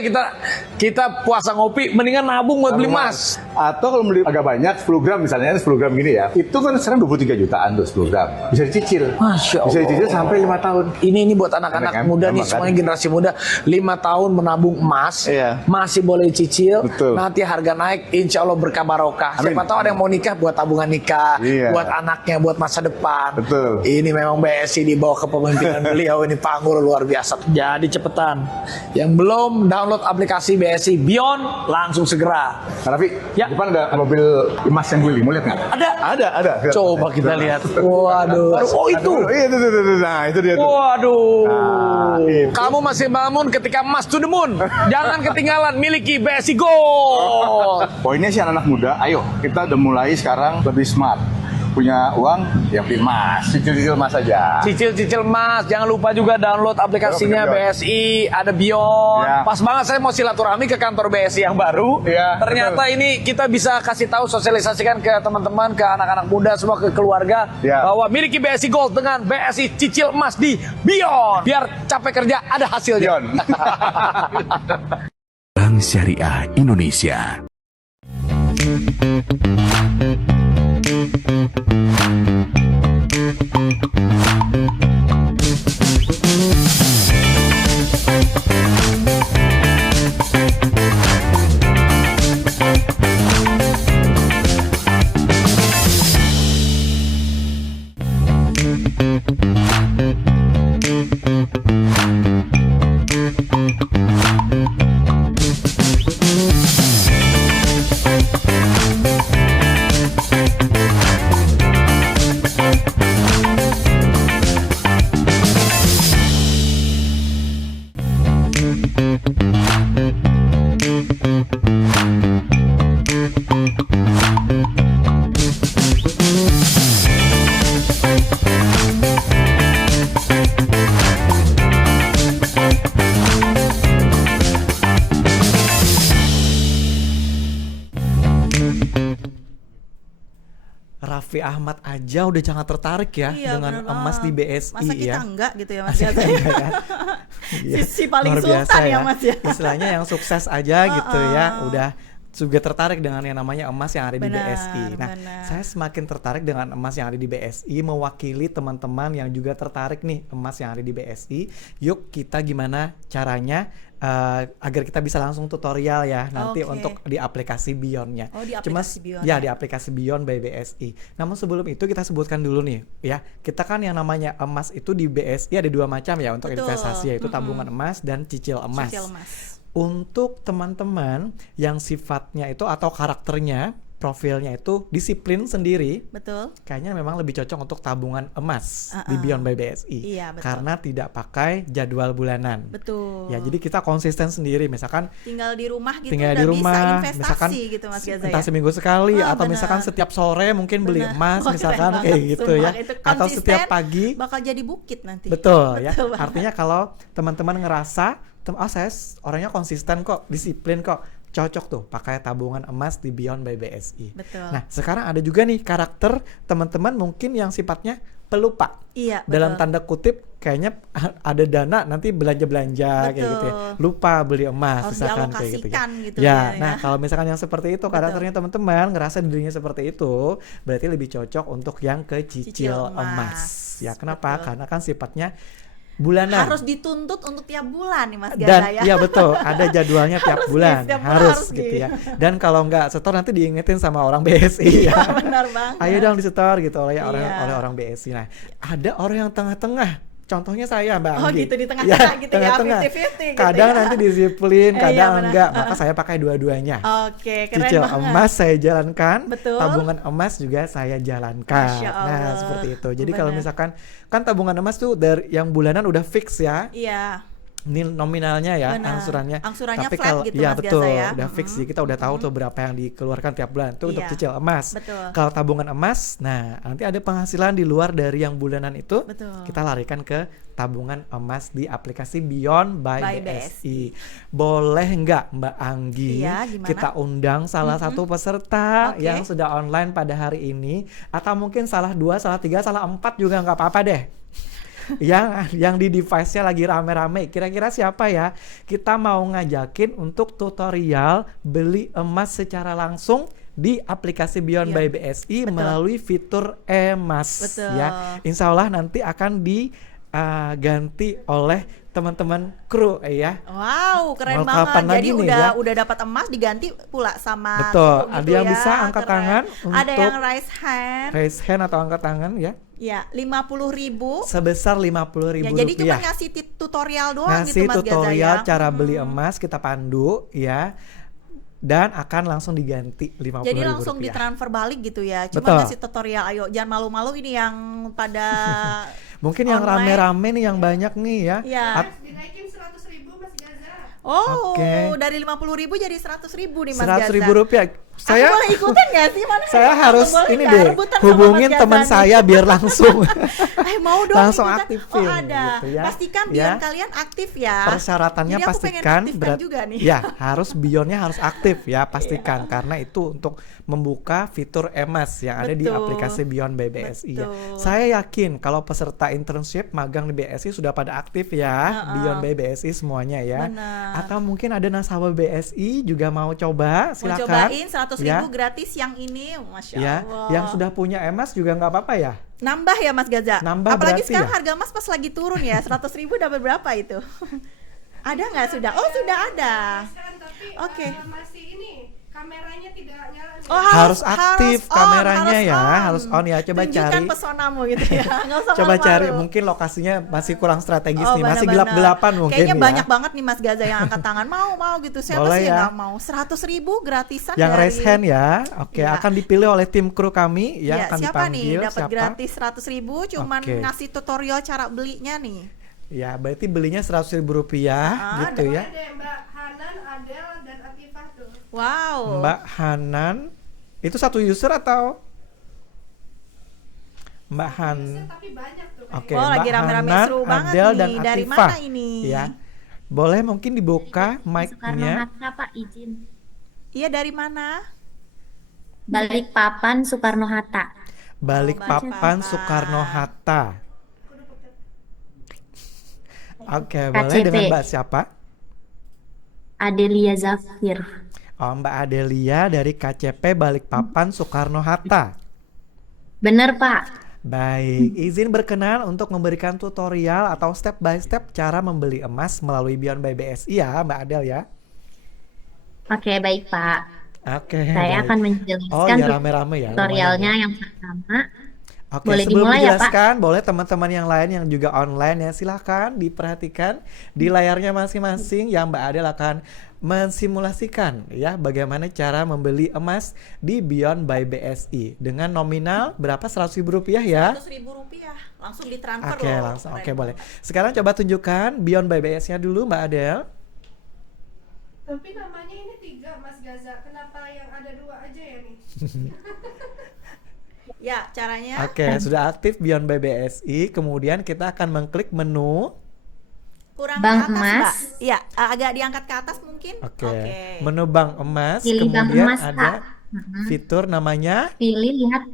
kita puasa ngopi, mendingan nabung buat beli emas. Atau kalau beli agak banyak, 10 gram misalnya, 10 gram gini ya, itu kan sekarang 23 jutaan tuh 10 gram. Bisa dicicil. Masya Allah. Bisa dicicil sampai 5 tahun. Ini buat anak-anak Kan? muda nih, Gampang, semuanya kan? generasi muda, 5 tahun menabung emas, Iya. masih boleh cicil. Betul. Nanti harga naik, insya Allah berkah barokah. Amin. Siapa tahu ada yang mau nikah buat tabungan nikah, Iya. buat anaknya, buat masa depan. Betul. Ini memang BSI di bawah kepemimpinan beliau ini Pak Anggur luar biasa. Jadi cepetan. Yang belum download aplikasi BSI Beyond, langsung segera. Nah, Raffi, Ya. depan ada mobil emas yang gue beli, mau lihat nggak? Ada. Ada. Coba kita lihat. Waduh. Oh itu. Iya, itu. Nah, itu dia tuh. Waduh. Nah, itu. Kamu masih bangun ketika emas to the moon. Jangan ketinggalan miliki BSI Gold. Poinnya sih anak-anak muda, ayo kita udah mulai sekarang lebih smart. Punya uang, ya beli emas, cicil-cicil emas aja. Cicil-cicil emas. Jangan lupa juga download aplikasinya Download BSI. Ada Beyond. Ya. Pas banget saya mau silaturahmi ke kantor BSI yang baru. Ya, Ternyata betul. ini kita bisa kasih tahu, sosialisasikan ke teman-teman, ke anak-anak muda, semua ke keluarga. Ya. Bahwa miliki BSI Gold dengan BSI cicil emas di Beyond. Biar capek kerja ada hasilnya. Dion. Bank Syariah Indonesia. Raffi Ahmad aja udah sangat tertarik ya Iya, dengan bener emas di banget. BSI Masa kita ya. enggak gitu ya Mas Gaza? Iya kan? Iya, Si paling luar biasa sultan ya Mas ya. Istilahnya yang sukses aja gitu ya, udah juga tertarik dengan yang namanya emas yang ada di Benar, BSI. Nah, benar. saya semakin tertarik dengan emas yang ada di BSI, mewakili teman-teman yang juga tertarik nih emas yang ada di BSI. Yuk kita gimana caranya agar kita bisa langsung tutorial ya nanti Oke. untuk di aplikasi Beyond-nya. Oh, di Cuma aplikasi Beyond ya ya. di aplikasi Beyond by BSI. Namun sebelum itu kita sebutkan dulu nih ya, kita kan yang namanya emas itu di BSI ada 2 macam ya untuk Betul. investasi, yaitu tabungan emas dan cicil emas. Cicil emas. Untuk teman-teman yang sifatnya itu atau karakternya, profilnya itu disiplin sendiri, Betul. kayaknya memang lebih cocok untuk tabungan emas di Uh-uh. Beyond by BSI. Iya, betul. Karena tidak pakai jadwal bulanan. Betul. Ya, jadi kita konsisten sendiri, misalkan tinggal di rumah gitu tinggal udah di rumah, bisa misalkan investasi gitu Mas Gaza entah ya. seminggu sekali Oh, atau misalkan benar. setiap sore mungkin beli Benar. emas Wah, keren misalkan banget, kayak gitu sumpah. ya, Itu atau konsisten, setiap pagi. bakal jadi bukit nanti. Betul ya. Betul banget. Artinya kalau teman-teman ngerasa saya orangnya konsisten kok, disiplin kok, cocok tuh pakai tabungan emas di Beyond by BSI. Betul. Nah, sekarang ada juga nih karakter teman-teman mungkin yang sifatnya pelupa. Iya, Dalam betul. tanda kutip kayaknya ada dana nanti belanja-belanja kayak gitu ya. Betul. Lupa beli emas Harus misalkan kayak gitu dialokasikan gitu ya. ya. Nah, kalau misalkan yang seperti itu karakternya teman-teman ngerasa dirinya seperti itu, berarti lebih cocok untuk yang ke cicil Cicil emas. emas. Ya, kenapa? Betul. Karena kan sifatnya bulanan. Harus dituntut untuk tiap bulan nih Mas Gaza Dan ya. iya betul, ada jadwalnya tiap Harus bulan, nih, setiap bulan harus harus gitu nih. ya. Dan kalau nggak setor nanti diingetin sama orang BSI Iya, ya. benar banget. Ayo dong disetor gitu oleh Iya. oleh orang BSI. Nah, ada orang yang tengah-tengah. Contohnya saya, Mbak Oh, Anggi. gitu, di tengah-tengah gitu ya, tengah-tengah. 50-50 gitu Kadang ya. nanti disiplin, Iya, kadang benar. enggak. Maka saya pakai dua-duanya. Oke, keren Cicil banget. emas saya jalankan, Betul. tabungan emas juga saya jalankan. Masya Nah, Allah. seperti itu. Jadi kalau Benar. misalkan kan tabungan emas tuh dari yang bulanan udah fix ya. Iya. Nominalnya ya, Benar. angsurannya. Angsurannya Tapi flat kalau gitu, ya Mas betul, Gaza ya. udah fix sih. Kita udah tahu tuh berapa yang dikeluarkan tiap bulan. Itu untuk Iya. cicil emas. Betul. Kalau tabungan emas, nah nanti ada penghasilan di luar dari yang bulanan itu. Betul. Kita larikan ke tabungan emas di aplikasi Beyond by, By BSI. Boleh nggak Mbak Anggi? Iya, gimana? Kita undang salah satu peserta Oke. yang sudah online pada hari ini, atau mungkin salah 2, salah 3, salah 4 juga nggak apa-apa deh. yang di device-nya lagi rame-rame. Kira-kira siapa ya? Kita mau ngajakin untuk tutorial beli emas secara langsung di aplikasi Beyond Iya. by BSI Betul. melalui fitur emas. Betul. Ya, insya Allah nanti akan diganti oleh teman-teman kru ya. Wow, keren Mau kapan banget. lagi Jadi nih, udah ya? dapat emas diganti pula sama Betul. kru Ada gitu yang ya. bisa angkat Keren. tangan Ada untuk yang raise hand. Raise hand atau angkat tangan ya. Ya, 50.000. Sebesar 50.000 Ya, jadi cuma rupiah. ngasih tutorial doang Ngasih gitu Mas tutorial Gaza ya. cara beli emas, kita pandu ya, dan akan langsung diganti 50.000 Jadi langsung rupiah. ditransfer balik gitu ya. Cuma Betul. ngasih tutorial, ayo jangan malu-malu ini yang pada Mungkin yang online. rame-rame nih, yang banyak nih ya. Ya. At- Dinaikin 100.000 Mas Gaza. Oh, Oke. dari 50.000 jadi 100.000 nih Mas 100.000 Gaza. rupiah. Aku Saya boleh ikutan gak sih? Mana saya aku harus boleh ini nggak deh, rebutan sama hubungin Mas teman Gaza nih? saya biar langsung Mau dong langsung ikutan. aktifin Oh ada. gitu ya. Pastikan Ya. biar kalian aktif ya. Persyaratannya Jadi aku pengen pastikan aktifkan juga nih. ya harus Beyondnya harus aktif ya, pastikan karena itu untuk membuka fitur emas yang ada di Betul. aplikasi Beyond by BSI ya. Betul. Saya yakin kalau peserta internship magang di BSI sudah pada aktif ya, Beyond by BSI semuanya ya. Benar. Atau mungkin ada nasabah BSI juga mau coba, Mau silakan. cobain 100.000 ya. gratis yang ini, Masya Ya, Allah. yang sudah punya emas juga nggak apa-apa ya. Nambah ya Mas Gaza. Nambah Apalagi berarti sekarang ya? harga emas pas lagi turun ya, 100.000 dapat berapa itu? Ada nggak sudah? Oh sudah ada. Tapi Oke. masih ini kameranya tidak nyala. Oh, Harus aktif on, kameranya ya, harus on ya. Coba Tunjukkan cari. pesonamu gitu ya. Nggak usah Coba malu-malu. cari, mungkin lokasinya masih kurang strategis nih, masih benar-benar. gelap-gelapan mungkin Kayaknya ya. banyak banget nih Mas Gaza yang angkat tangan. Mau gitu. Siapa Boleh sih ya. yang nggak mau? 100.000 gratisan Yang dari raise hand ya, oke, Iya. akan dipilih oleh tim kru kami Ya, yang akan siapa nih dipanggil. dapat Siapa? gratis 100.000 cuman Oke. ngasih tutorial cara belinya nih. Ya, berarti belinya 100.000 rupiah gitu ya. Ada Mbak Hanan, Adel, dan Atifah tuh. Wow. Mbak Hanan, itu satu user atau Mbak Han? Tapi banyak tuh. Oke, Oh, lagi Mbak rame-rame Hanan, seru banget Adel, nih. dan Dari Atifah. mana ini? Ya, boleh mungkin dibuka Soekarno mic-nya. Hatta Pak, izin. Iya, dari mana? Balikpapan Soekarno Hatta. Balikpapan Balikpapan. Soekarno-Hatta. Oke, boleh KCP. dengan Mbak siapa? Adelia Zafir. Oh, Mbak Adelia dari KCP Balikpapan Soekarno-Hatta. Bener, Pak. Baik, izin berkenan untuk memberikan tutorial atau step by step cara membeli emas melalui Beyond by BSI ya, Mbak Adel ya. Oke, baik, Pak. Oke, Saya baik. akan Oh menjelaskan ya, rame-rame ya. tutorialnya lumayan ya. yang pertama. Oke, Boleh sebelum dimulai ya, Pak? dijelaskan, boleh teman-teman yang lain yang juga online ya, silahkan diperhatikan di layarnya masing-masing yang Mbak Adel akan mensimulasikan ya bagaimana cara membeli emas di Beyond by BSI dengan nominal berapa, 100.000 rupiah ya. Rp100.000 langsung ditransfer Oke, loh. langsung. Oke, Keren. boleh. Sekarang coba tunjukkan Beyond by BSI-nya dulu Mbak Adel. Tapi namanya ini 3 Mas Gaza. Kenapa yang ada 2 aja ya nih? Ya, caranya Oke, sudah aktif Beyond by BSI. Kemudian kita akan mengklik menu. kurang Bank ke atas, emas. Mbak. Iya, agak diangkat ke atas mungkin. Oke. Menu bank emas. Pilih bank Kemudian emas, ada Kak. fitur namanya. Pilih lihat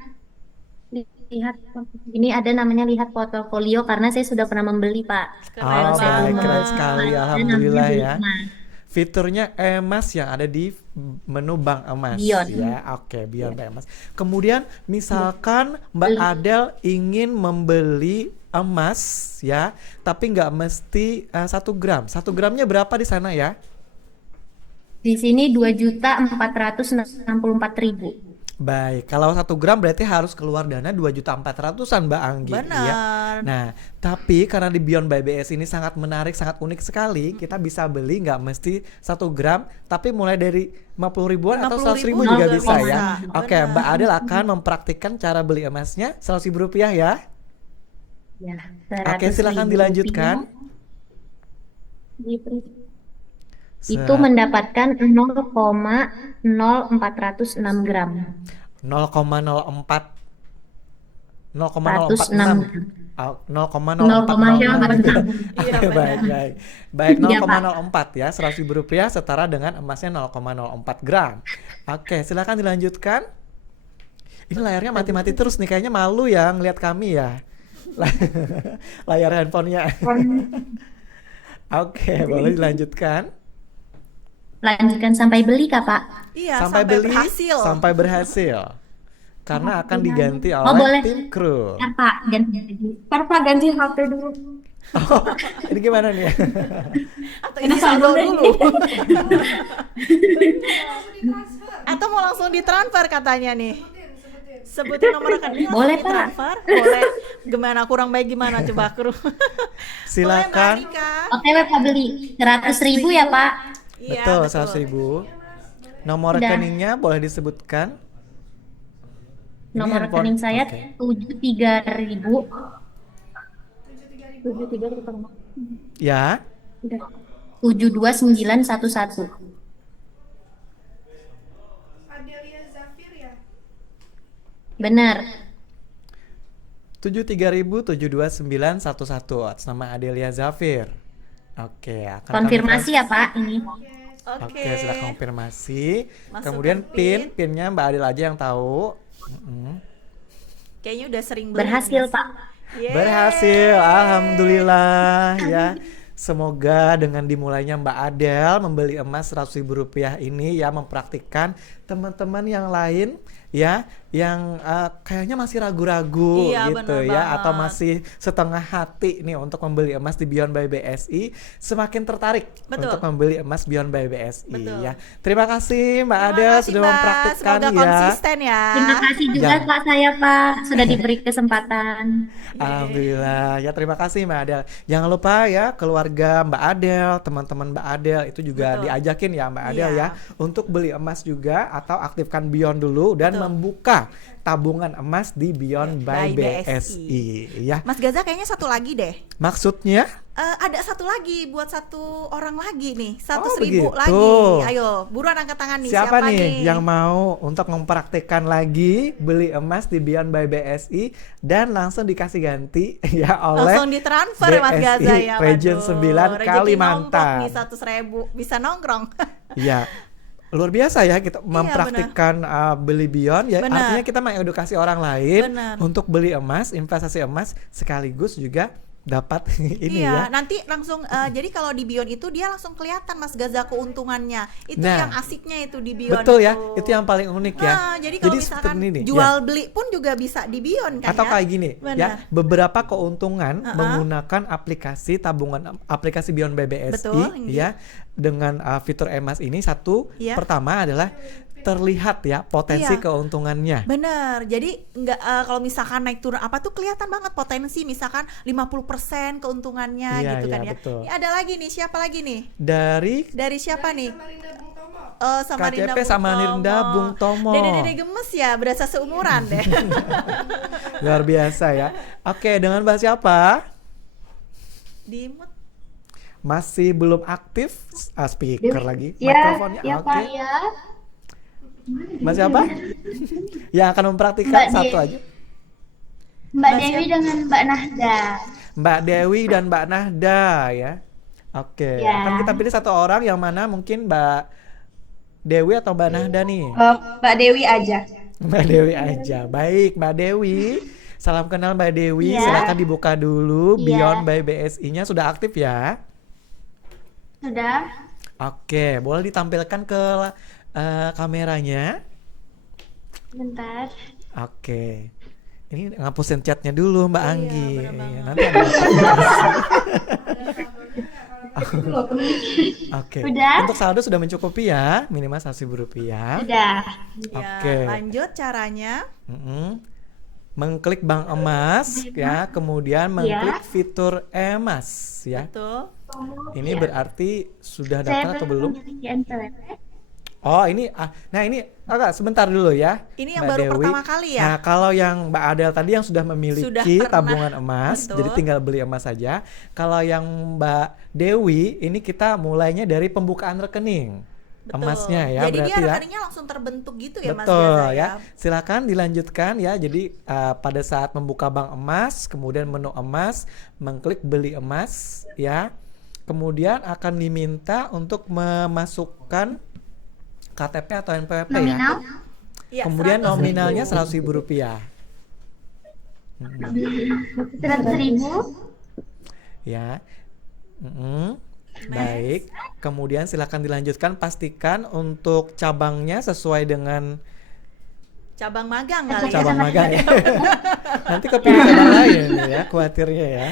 ini ada namanya lihat portofolio karena saya sudah pernah membeli, Pak. Keren Oh, Saya baik, belum keren membeli, sekali. ada Alhamdulillah namanya ya. beli emas. Fiturnya emas yang ada di menu bank emas Beyond. ya. Oke, Beyond bank emas. Kemudian misalkan Mbak Adel ingin membeli emas ya, tapi nggak mesti 1 gram. 1 gramnya berapa di sana ya? Di sini 2.464.000. Baik, kalau 1 gram berarti harus keluar dana 2.400.000-an Mbak Anggi. Benar. Ya. Nah, tapi karena di Beyond by BS ini sangat menarik, sangat unik sekali, kita bisa beli nggak mesti 1 gram, tapi mulai dari 50 ribuan atau 100 ribu 50.000 juga juga bisa bisa. ya. Oke, Benar. Mbak Adel akan mempraktikkan cara beli emasnya 100.000 rupiah ya. Ya, Oke, silakan 100.000 dilanjutkan. rupiah. Itu mendapatkan 0,0406 gram. 0,04 106 0,046 0,0406. Iya, Oke, benar. baik, baik. Baik, Iya, 0,04 ya, 100.000 rupiah setara dengan emasnya 0,04 gram. Oke, silakan dilanjutkan. Ini layarnya mati-mati terus nih, kayaknya malu ya ngelihat kami ya. Layar handphonenya. Oke, boleh dilanjutkan. Lanjutkan sampai beli, Kak, Pak. Iya, Sampai beli, berhasil. sampai berhasil. Karena akan diganti Oh, oleh boleh. tim kru. Ntar, Pak, ganti HP dulu. Oh, ini gimana nih? Atau ini saldo dulu. Atau mau langsung ditransfer katanya nih. Sebutin nomor rekening langsung Boleh, Pak. ditransfer. Boleh. Gimana kurang baik gimana coba kru. Silakan. Boleh, Mbak Anika. Oke, Pak, beli 100.000 ya, Pak. Iya, Betul, 100.000. Nomor Udah. rekeningnya boleh disebutkan? Ini Nomor handphone. rekening saya Oke. 73.000. 73.000. Ya, Udah. 72911. Adelia Zafir ya? Benar. 73.72911 atas nama Adelia Zafir. Oke, akan kami Konfirmasi ya, Pak, ini. Oke, sudah konfirmasi. Masukkan Kemudian PIN. pinnya Mbak Adel aja yang tahu. Kayaknya udah sering beli. Berhasil, Pak. Yeay. Berhasil, alhamdulillah ya. Semoga dengan dimulainya Mbak Adel membeli emas 100.000 rupiah ini ya, mempraktikkan teman-teman yang lain ya yang kayaknya masih ragu-ragu Iya, gitu bener ya, banget. atau masih setengah hati nih untuk membeli emas di Beyond by BSI, semakin tertarik Betul. untuk membeli emas Beyond by BSI Betul. ya. Terima kasih Mbak Terima Adel kasih, sudah Mbak. mempraktikkan Semoga ya. konsisten ya. Terima kasih juga, Jangan. Pak, saya, Pak, sudah diberi kesempatan. Alhamdulillah ya, terima kasih Mbak Adel. Jangan lupa ya keluarga Mbak Adel, teman-teman Mbak Adel itu juga Betul. diajakin ya Mbak Adel Iya. ya untuk beli emas juga atau aktifkan Beyond dulu dan Betul. membuka tabungan emas di Beyond by By BSI ya. Mas Gaza kayaknya satu lagi deh. Maksudnya Ada satu lagi buat satu orang lagi nih, 100.000 begitu. lagi. Ayo, buruan angkat tangan nih. siapa nih yang mau untuk mempraktikkan lagi beli emas di Beyond by BSI dan langsung dikasih ganti ya oleh langsung ditransfer Mas Gaza ya. Region Waduh, 9 rezeki Kalimantan. nongkrong nih 100.000 bisa nongkrong. Ya. Luar biasa ya kita mempraktikkan beli Beyond ya. Benar. Artinya kita mengedukasi orang lain Benar. untuk beli emas, investasi emas, sekaligus juga dapat ini Iya, ya. nanti langsung jadi kalau di Beyond itu dia langsung kelihatan Mas Gaza keuntungannya. Itu Nah, yang asiknya itu di Beyond. Betul ya, itu yang paling unik ya. Nah, jadi kalau misalkan seperti ini, jual ya. beli pun juga bisa di Beyond kan Atau ya. kayak gini Benar. ya, beberapa keuntungan menggunakan aplikasi tabungan, aplikasi Beyond BBSI Betul, ya, dengan fitur emas ini. Satu, Iya. pertama adalah terlihat ya potensi Iya. keuntungannya. Bener, jadi nggak kalau misalkan naik turun apa tuh kelihatan banget potensi, misalkan 50% keuntungannya Iya, gitu iya, kan ya. betul. Ini ada lagi nih, siapa lagi nih? Dari Siapa nih? Samarinda Bung Tomo. Samarinda KCP Samarinda Bung Tomo. Dede-dede gemes ya, berasa seumuran deh. Luar biasa ya. Oke, dengan Mbak siapa? Di mute. Masih belum aktif speaker lagi. Ya, Mikrofonnya ya oke. Pak ya. Mbak siapa? Yang akan mempraktikkan Mbak satu Dewi. aja. Mbak Dewi dengan Mbak Nahda. Mbak Dewi dan Mbak Nahda ya. Oke, Ya. akan kita pilih satu orang, yang mana mungkin Mbak Dewi atau Mbak Nahda nih? Mbak Dewi aja. Mbak Dewi aja. Baik, Mbak Dewi. Salam kenal Mbak Dewi. Iya. Silakan dibuka dulu Iya. Beyond by BSI-nya sudah aktif ya. Sudah. Oke, boleh ditampilkan ke kameranya. Bentar. Oke. Ini ngapusin chatnya dulu Mbak Anggi. bener banget. Iya, nanti ada Oke. Udah? Untuk saldo sudah mencukupi ya, minimal Rp1.000. Sudah. Ya, Oke. lanjut caranya. Mengklik bank emas ya, kemudian mengklik fitur emas ya. Betul. Ini berarti sudah Saya daftar atau belum? memiliki NPWP. Oh ini, nah ini sebentar dulu ya. Ini yang Mbak baru Dewi. pertama kali ya? Nah kalau yang Mbak Adel tadi yang sudah memiliki Sudah pernah, tabungan emas, betul. jadi tinggal beli emas saja. Kalau yang Mbak Dewi, ini kita mulainya dari pembukaan rekening Betul. emasnya ya. Jadi dia berarti ya. rekeningnya langsung terbentuk gitu ya Mas Betul Gaza ya. Silakan dilanjutkan ya. Jadi pada saat membuka bank emas, kemudian menu emas, mengklik beli emas ya. Kemudian akan diminta untuk memasukkan KTP atau NPWP ya. Nominal. Ya, Kemudian 100.000. nominalnya Rp100.000 Rp100.000. ya. Baik. Kemudian silakan dilanjutkan, pastikan untuk cabangnya sesuai dengan Cabang magang kali ya. cabang magang ya. Nanti kepilih cabang lain ya, khawatirnya ya.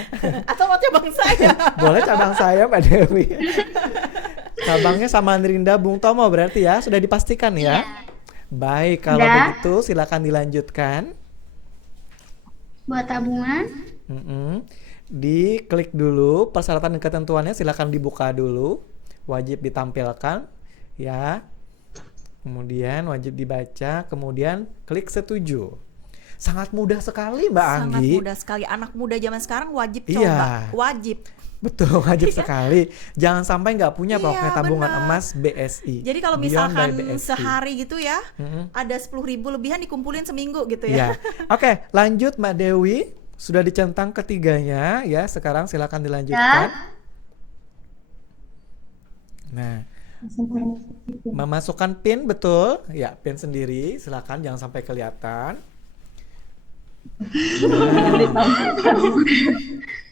Atau mau cabang saya. Boleh cabang saya Mbak Dewi. Cabangnya Samarinda Bung Tomo berarti ya, sudah dipastikan ya. Baik, kalau Sudah. begitu silakan dilanjutkan. Buat tabungan. Diklik dulu persyaratan dan ketentuannya, silakan dibuka dulu. Wajib ditampilkan ya. Kemudian wajib dibaca, kemudian klik setuju. Sangat mudah sekali Mbak Sangat Anggi. mudah sekali. Anak muda zaman sekarang wajib Iya. coba. Wajib. Betul, wajib sekali. Jangan sampai nggak punya Iya, pokoknya tabungan benar. emas BSI. Jadi kalau Beyond by misalkan BSI. sehari gitu ya, ada 10.000 lebihan dikumpulin seminggu gitu ya. Ya. Oke, lanjut Mbak Dewi. Sudah dicentang ketiganya ya. Sekarang silakan dilanjutkan. Nah, memasukkan PIN betul. Ya, PIN sendiri. Silakan jangan sampai kelihatan.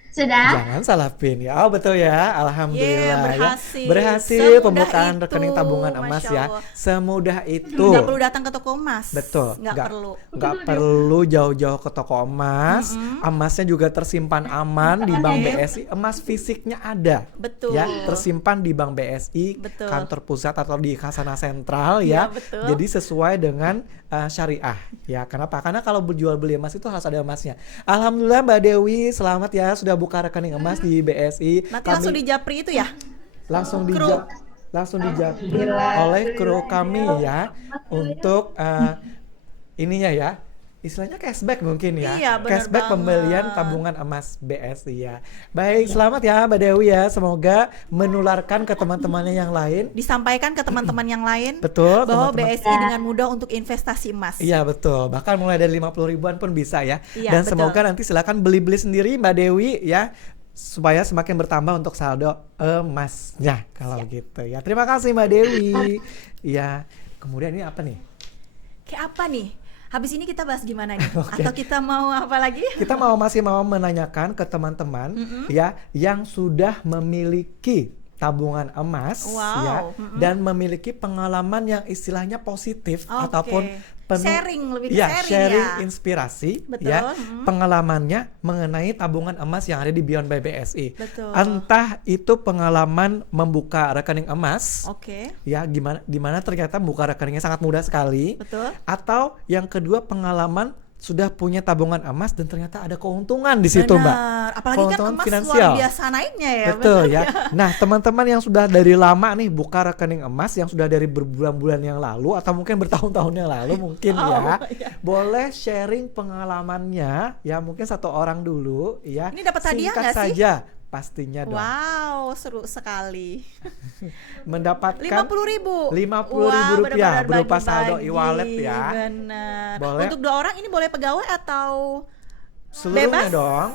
Sudah. Jangan salah PIN ya. Oh, betul ya. Alhamdulillah berhasil. ya. Berhasil Semudah pembukaan itu, rekening tabungan emas Masya ya. Allah. Semudah itu. Nggak perlu datang ke toko emas. Betul, Nggak perlu. nggak perlu jauh-jauh ke toko emas. Emasnya juga tersimpan aman di Bank BSI. Emas fisiknya ada, Betul. ya, tersimpan di Bank BSI, Betul. kantor pusat atau di Khazanah Sentral Iya, ya. betul. Jadi sesuai dengan syariah. Ya, kenapa? Karena kalau berjual beli emas itu harus ada emasnya. Alhamdulillah Mbak Dewi, selamat ya sudah buka rekening emas di BSI. Nanti langsung di Japri itu ya. langsung Kru. langsung dijapri oleh kru kami ya untuk ininya ya, istilahnya cashback mungkin ya. Iya, bener Cashback banget. pembelian tabungan emas BSI ya. Baik, selamat ya Mbak Dewi ya, semoga menularkan ke teman-temannya yang lain. Disampaikan ke teman-teman yang lain Betul, bahwa teman-teman. BSI dengan mudah untuk investasi emas. Iya betul, bahkan mulai dari 50 ribuan pun bisa ya. Iya, Dan betul. semoga nanti silakan beli-beli sendiri Mbak Dewi ya. supaya semakin bertambah untuk saldo emasnya kalau gitu ya. Terima kasih Mbak Dewi. Ya, kemudian ini apa nih? Kayak apa nih? Habis ini kita bahas gimana nih? Oke. Atau kita mau apa lagi? Kita masih mau menanyakan ke teman-teman ya yang sudah memiliki tabungan emas Wow. ya dan memiliki pengalaman yang istilahnya positif Oke. ataupun penuh Sharing, lebih ke ya, sharing ya. inspirasi Betul, ya pengalamannya mengenai tabungan emas yang ada di Beyond by BSI. Betul. Entah itu pengalaman membuka rekening emas Oke, ya dimana ternyata membuka rekeningnya sangat mudah sekali, betul. atau yang kedua pengalaman sudah punya tabungan emas dan ternyata ada keuntungan di situ, Mbak. Benar. Apalagi kan Keuntungan emas finansial. luar biasa naiknya ya. Betul benar ya. Nah, teman-teman yang sudah dari lama nih buka rekening emas yang sudah dari berbulan-bulan yang lalu atau mungkin bertahun-tahun yang lalu mungkin ya. iya. Boleh sharing pengalamannya ya, mungkin satu orang dulu ya. Ini dapat hadiah Singkat nggak sih? saja pastinya dong. Wow, seru sekali. Mendapatkan 50.000. 50.000 rupiah benar-benar berupa saldo bagi-bagi. e-wallet ya. Benar. Boleh. Untuk 2 orang ini boleh pegawai atau Seluruhnya bebas? dong.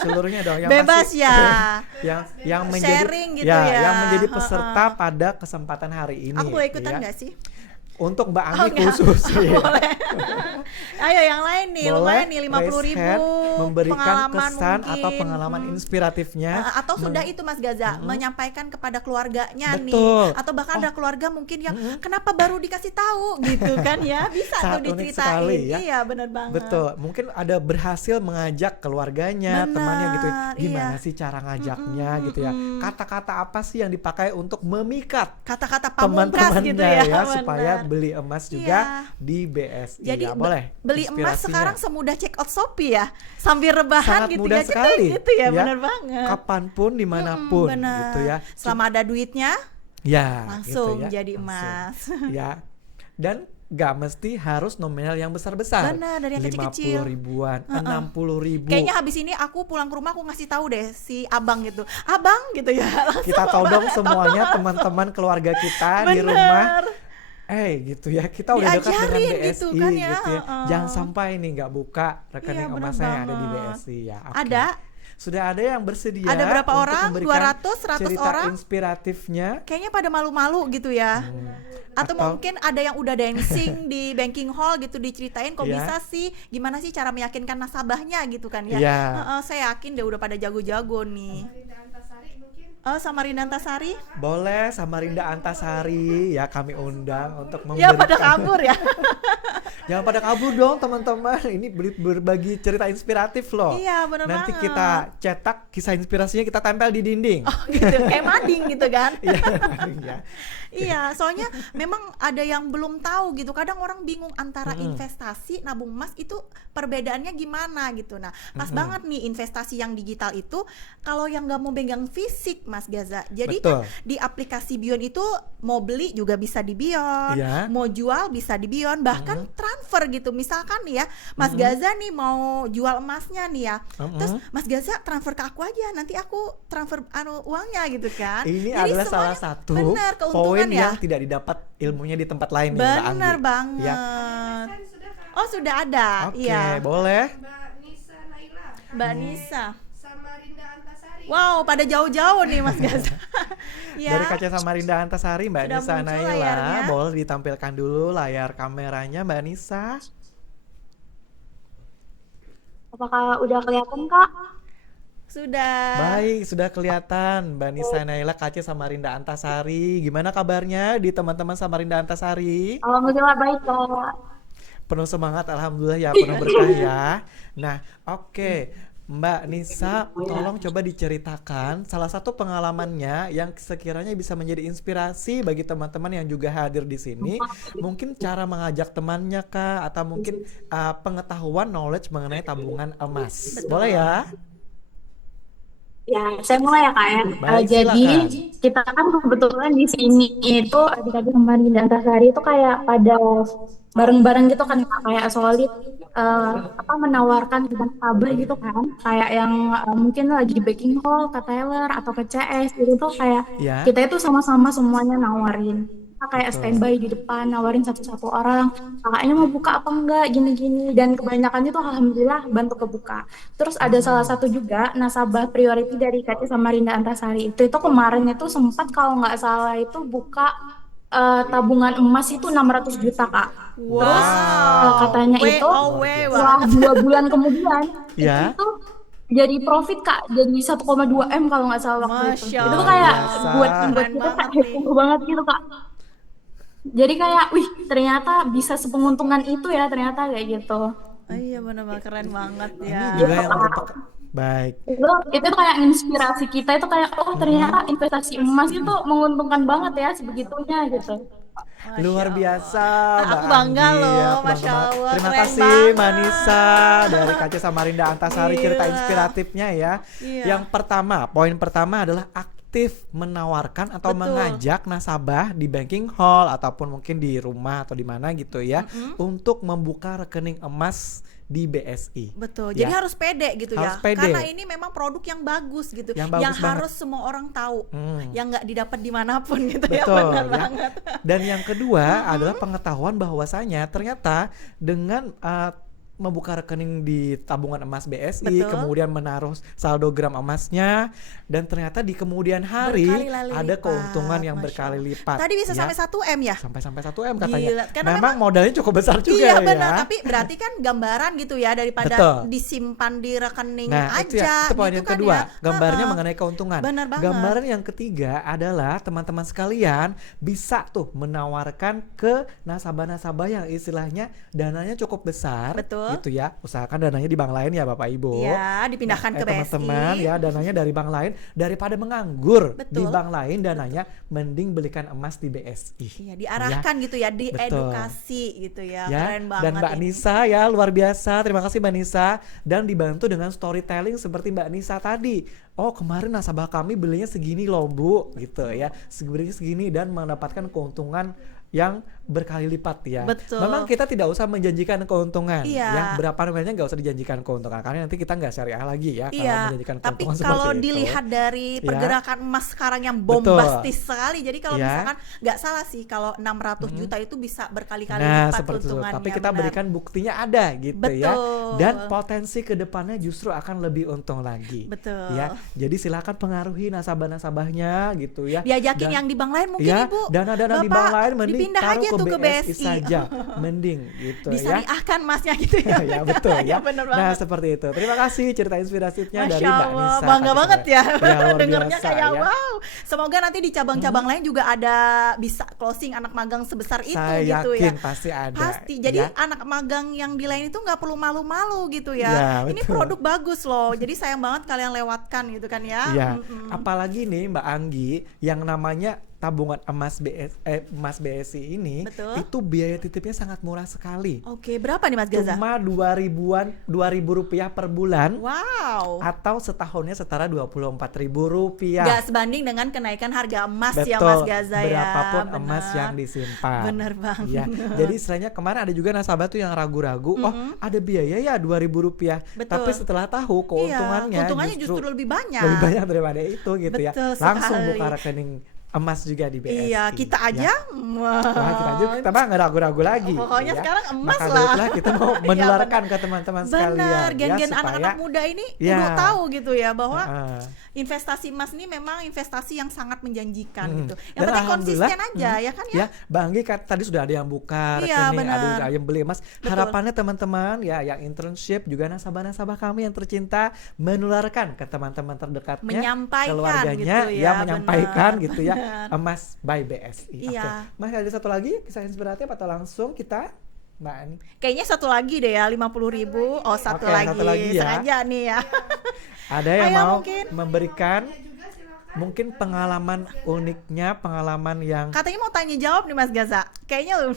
Seluruhnya dong yang Bebas masih- ya. yang menjadi Sharing gitu ya. yang menjadi peserta Heeh. pada kesempatan hari ini. Aku boleh ikutan ya. nggak sih? Untuk Mbak Oh, Anggi nggak. khusus ya. Boleh. Ayo yang lain nih, lumayan nih 50.000 raise hand, memberikan pengalaman kesan mungkin. atau pengalaman inspiratifnya. Atau sudah itu Mas Gaza menyampaikan kepada keluarganya nih, Betul. atau bahkan ada keluarga mungkin yang kenapa baru dikasih tahu gitu kan ya, bisa tuh Sangat unik diceritain. sekali ya. Iya benar banget. Betul, mungkin ada berhasil mengajak keluarganya, Benar, temannya gitu. Gimana iya. sih cara ngajaknya gitu ya? Kata-kata apa sih yang dipakai untuk memikat Kata-kata pamungkas teman-temannya gitu ya, supaya benar. beli emas juga Iya. di BSI Jadi ya, boleh. beli emas inspirasinya. sekarang semudah check out Shopee ya, sambil rebahan Sangat gitu mudah ya, sekali gitu ya, benar banget. Kapanpun dimanapun Benar. gitu ya. Selama ada duitnya Ya langsung gitu ya, jadi langsung. emas. Ya, dan gak mesti harus nominal yang besar-besar. Benar, dari yang kecil-kecil. 50 ribuan, 60 ribu. Kayaknya habis ini aku pulang ke rumah aku ngasih tahu deh si abang gitu, abang gitu ya. Langsung Kita todong abang semuanya todong. teman-teman keluarga kita di Bener. rumah. Gitu ya, kita udah dekat dengan Diajarin BSI gitu kan ya, gitu ya. heeh. Jangan sampai nih nggak buka rekening Iya, bener emasnya yang ada di banget. BSI ya. Oke. Ada? Sudah ada yang bersedia. Ada berapa untuk orang? memberikan 200, 100 cerita orang? inspiratifnya. Kayaknya pada malu-malu gitu ya. Atau Atau- mungkin ada yang udah dancing di banking hall gitu, diceritain kok Iya. bisa sih, gimana sih cara meyakinkan nasabahnya gitu kan ya. Iya. Saya yakin deh udah pada jago-jago nih. Rinda Antasari mungkin. Sama Rinda Antasari? Boleh sama Rinda Antasari ya, kami undang untuk Ya memberikan. pada kabur ya. Jangan pada kabur dong teman-teman. Ini berbagi cerita inspiratif loh. Iya, bener Nanti banget. kita cetak kisah inspirasinya, kita tempel di dinding. Gitu, kayak mading gitu kan. Iya, ya. Iya, soalnya memang ada yang belum tahu gitu. Kadang orang bingung antara investasi, nabung emas itu perbedaannya gimana gitu. Nah, pas banget nih investasi yang digital itu kalau yang nggak mau pegang fisik, Mas Gaza. Jadi Betul. kan di aplikasi Beyond itu mau beli juga bisa di Beyond, Iya. mau jual bisa di Beyond, bahkan transfer gitu. Misalkan nih ya, Mas Gaza nih mau jual emasnya nih ya. Terus Mas Gaza transfer ke aku aja, nanti aku transfer uangnya gitu kan. Ini Jadi adalah salah semuanya satu benar, poin keuntungan ya. yang tidak didapat ilmunya di tempat lain nih, Mbak Benar Anggi. banget. Ya. Kan sudah Kak. Oh sudah ada, Oke, iya. boleh. Mbak Nisa Naila. Mbak Nisa. Sama Rinda Antasari. Wow, pada jauh-jauh nih Mas Gaza. Ya. Dari Kaca Samarinda Antasari, Mbak Sudah Nisa muncul Naila. layarnya. Boleh ditampilkan dulu layar kameranya, Mbak Nisa. Apakah udah kelihatan, Kak? Sudah. Baik, sudah kelihatan Mbak Nisa Naila, Kaca Samarinda Antasari. Gimana kabarnya di teman-teman Samarinda Antasari? Alhamdulillah baik, Kak. Penuh semangat, alhamdulillah ya, penuh berkah ya. Nah, oke. Mbak Nisa, tolong coba diceritakan salah satu pengalamannya yang sekiranya bisa menjadi inspirasi bagi teman-teman yang juga hadir di sini. Mungkin cara mengajak temannya kah, atau mungkin pengetahuan knowledge mengenai tabungan emas. Boleh ya? Ya, saya mulai ya, Kak ya. Baik, Jadi silakan. kita kan kebetulan di sini itu adik-adik kemarin dan Antasari itu kayak pada bareng-bareng gitu kan, Kak. Kayak solid menawarkan tentang tabel gitu kan, kayak yang mungkin lagi di baking hall ke Taylor atau ke CS gitu tuh kayak Ya. kita itu sama-sama semuanya nawarin. kita kayak Betul. standby di depan nawarin satu-satu orang, kakaknya mau buka apa enggak gini-gini, dan kebanyakan itu alhamdulillah bantu kebuka. Terus ada salah satu juga nasabah priority dari Kaca Samarinda Antasari itu kemarin itu sempat kalau nggak salah itu buka tabungan emas itu 600 juta Kak. Terus katanya way itu away setelah 2 bulan kemudian Ya. itu jadi profit Kak, jadi 1,2 M kalau nggak salah waktu itu. Masya Itu tuh kayak Allah. buat Keren kita kayak banget nih. heboh banget gitu Kak. Jadi kayak, wih ternyata bisa sepenguntungan itu ya ternyata kayak gitu. Oh, iya benar-benar keren banget Ini ya. juga yang baik. Itu tuh kayak inspirasi kita itu kayak, oh ternyata investasi emas itu menguntungkan banget ya sebegitunya gitu. Luar biasa, Aku Mbak bangga Anggi. loh, Aku Masya bangga banget. Allah, Terima keren kasih banget. Manisa dari Kaca Samarinda Antasari, cerita Iya. inspiratifnya ya. Iya. Yang pertama, poin pertama adalah aktif menawarkan atau Betul. mengajak nasabah di banking hall ataupun mungkin di rumah atau di mana gitu ya untuk membuka rekening emas di BSI. Betul. Ya. Jadi harus pede gitu Harus ya. pede. Karena ini memang produk yang bagus gitu. Yang bagus banget. harus semua orang tahu. Hmm. Yang nggak didapat dimanapun gitu ya. Betul Benar ya. banget. Dan yang kedua adalah pengetahuan bahwasanya ternyata dengan membuka rekening di tabungan emas BSI, Betul. kemudian menaruh saldo gram emasnya, dan ternyata di kemudian hari Berkali-kali ada lipat, keuntungan yang Masya berkali Allah. lipat. Tadi bisa ya. sampai 1 M ya? Sampai 1 M katanya. Gila, karena Memang modalnya cukup besar juga Iya ya. benar, tapi berarti kan gambaran gitu ya daripada Betul. disimpan di rekening Nah, itu aja. itu poin gitu yang kan kedua, ya. gambarnya Heeh. mengenai keuntungan. Benar banget. Gambaran yang ketiga adalah teman-teman sekalian bisa tuh menawarkan ke nasabah-nasabah yang istilahnya dananya cukup besar, Betul. gitu ya. Usahakan dananya di bank lain ya Bapak Ibu. Iya, dipindahkan ke BSI. Teman-teman ya, dananya dari bank lain daripada menganggur di Betul. bank lain, dananya mending belikan emas di BSI. Iya, diarahkan gitu ya, diedukasi gitu ya. Ya, Keren banget dan Mbak ini. Nisa ya luar biasa, terima kasih Mbak Nisa, dan dibantu dengan storytelling seperti Mbak Nisa tadi. Oh kemarin nasabah kami belinya segini loh Bu, gitu ya, segini dan mendapatkan keuntungan yang berkali lipat ya. Betul. Memang kita tidak usah menjanjikan keuntungan, Iya. ya berapa namanya nggak usah dijanjikan keuntungan karena nanti kita nggak syariah lagi ya kalau Iya, menjanjikan tapi keuntungan kalau seperti itu. dilihat dari Ya. pergerakan emas sekarang yang Betul. bombastis sekali, jadi kalau Ya. misalkan nggak salah sih kalau 600 juta itu bisa berkali-kali Nah lipat seperti itu, keuntungannya. tapi kita benar. berikan buktinya ada gitu ya, Betul. dan potensi kedepannya justru akan lebih untung lagi. Betul. Ya, jadi silakan pengaruhi nasabah-nasabahnya gitu ya. Diajakin Dan- yang di bank lain mungkin ya, Ibu. dana-dana di Bapak, bank lain mending dipindah taruh aja ke tuh ke BSI BSI. saja, mending gitu ya. Disyariahkan emasnya gitu ya. Ya betul ya. bener Nah banget. seperti itu. Terima kasih cerita inspirasinya dari Masya Mbak Allah, Nisa. bangga Kata banget saya. ya, luar dengernya biasa kayak ya. wow. Semoga nanti di cabang-cabang lain juga ada bisa closing anak magang sebesar itu Saya gitu yakin ya. pasti ada. Pasti. Jadi ya. anak magang yang di lain itu nggak perlu malu-malu gitu ya. Ya, Ini betul. produk bagus loh. Jadi sayang banget kalian lewatkan gitu kan ya. Iya, Mm-mm. apalagi nih Mbak Anggi yang namanya tabungan emas emas BSI ini, Betul. itu biaya titipnya sangat murah sekali. Oke, berapa nih Mas Gaza? Cuma 2.000 rupiah per bulan, Wow. atau setahunnya setara 24.000 rupiah. Nggak sebanding dengan kenaikan harga emas ya Betul, Mas Gaza ya. berapapun emas Benar. yang disimpan. Bener banget. Ya, jadi istilahnya kemarin ada juga nasabah tuh yang ragu-ragu, oh ada biaya ya 2.000 rupiah. Betul. Tapi setelah tahu keuntungannya, Iya, keuntungannya justru lebih banyak. lebih banyak daripada itu gitu ya. Betul Langsung sekali. buka rekening emas juga di BSI. Iya, kita aja. Ya. Wah, kita aja kita mah nggak ragu-ragu lagi. Pokoknya ya. sekarang emas Maka lah. dari itulah kita mau Iya, menularkan ke teman-teman sekalian. Benar, gen-gen supaya- anak-anak muda ini Ya. kudu tahu gitu ya bahwa Heeh. investasi emas ini memang investasi yang sangat menjanjikan gitu. Yang Dan penting alhamdulillah, konsisten aja ya kan ya. Ya, Bang Anggi kan tadi sudah ada yang buka Iya, rekening, ada benar. yang beli emas. Betul. Harapannya teman-teman ya yang internship juga nasabah-nasabah kami yang tercinta menularkan ke teman-teman terdekatnya, Menyampaikan keluarganya, gitu ya, menyampaikan benar. gitu ya, emas by BSI. Iya. Oke. Mas ada satu lagi kisah inspiratif atau langsung kita Mbak Ani? Kayaknya satu lagi deh ya 50.000. Oh, satu Oke, lagi. satu lagi ya. Sengaja nih ya. Ada yang Ayo, mau mungkin. memberikan juga silakan. mungkin pengalaman uniknya, pengalaman yang Katanya mau tanya jawab nih Mas Gaza. Kayaknya lu.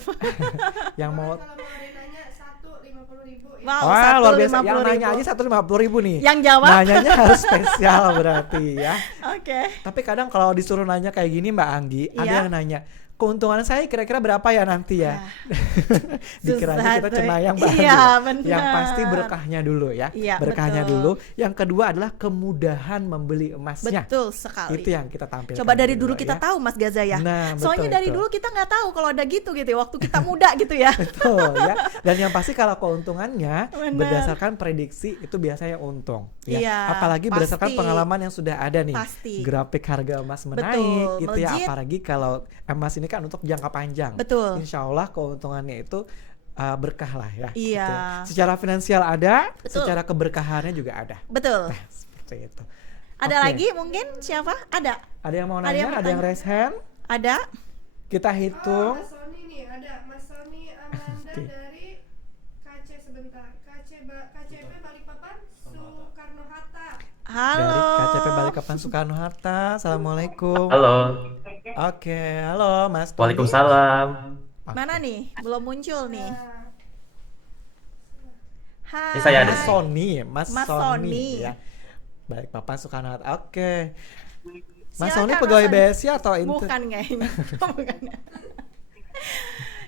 yang mau. Kalau mau ada yang nanya 150.000 ya. Wow, Wah satu luar biasa, yang 50.000. nanya aja 150.000 nih. Yang jawab? Nanyanya harus spesial berarti ya. Oke. Tapi kadang kalau disuruh nanya kayak gini Mbak Anggi, ada Iya. yang nanya, keuntungan saya kira-kira berapa ya nanti ya? Dikiranya susah kita tuh. cenayang banget. Iya, ya. benar. Yang pasti berkahnya dulu ya. Iya, Berkahnya betul. dulu. Yang kedua adalah kemudahan membeli emasnya. Betul sekali. Itu yang kita tampilkan. Coba dari dulu kita ya. tahu Mas Gaza ya. Nah, Soalnya betul dari itu. dulu kita nggak tahu kalau ada gitu ya waktu kita muda gitu ya. Betul ya. Dan yang pasti kalau keuntungannya Benar. berdasarkan prediksi itu biasanya untung ya. Iya, Apalagi berdasarkan pasti. pengalaman yang sudah ada nih. Pasti. Grafik harga emas menaik Betul, gitu ya. melejit. Apalagi kalau emas ini kan untuk jangka panjang. Betul. Insya Allah keuntungannya itu berkah lah ya. Iya. gitu. Secara finansial ada, Betul. secara keberkahannya juga ada. Betul. Nah, seperti itu. Ada Oke. lagi mungkin siapa? Ada. Ada yang mau Ada yang nanya? Ada yang bertanya? raise hand? Ada. Kita hitung. Mas Sony nih, ada Mas Sony Amanda dari sebentar. KCP Balikpapan Soekarno-Hatta. Halo. Dari KCP Balikpapan Soekarno-Hatta. Assalamualaikum. Halo, Oke, halo Mas Tony. Waalaikumsalam. Mana nih? Belum muncul nih. Hai. Ini saya ada. Mas Sony, Mas Mas Sony Sony. ya. Balikpapan Soekarno-Hatta. Oke. Mas Silakan, Sony Mas pegawai Sony. BSI atau Bukan kayaknya. Bukan.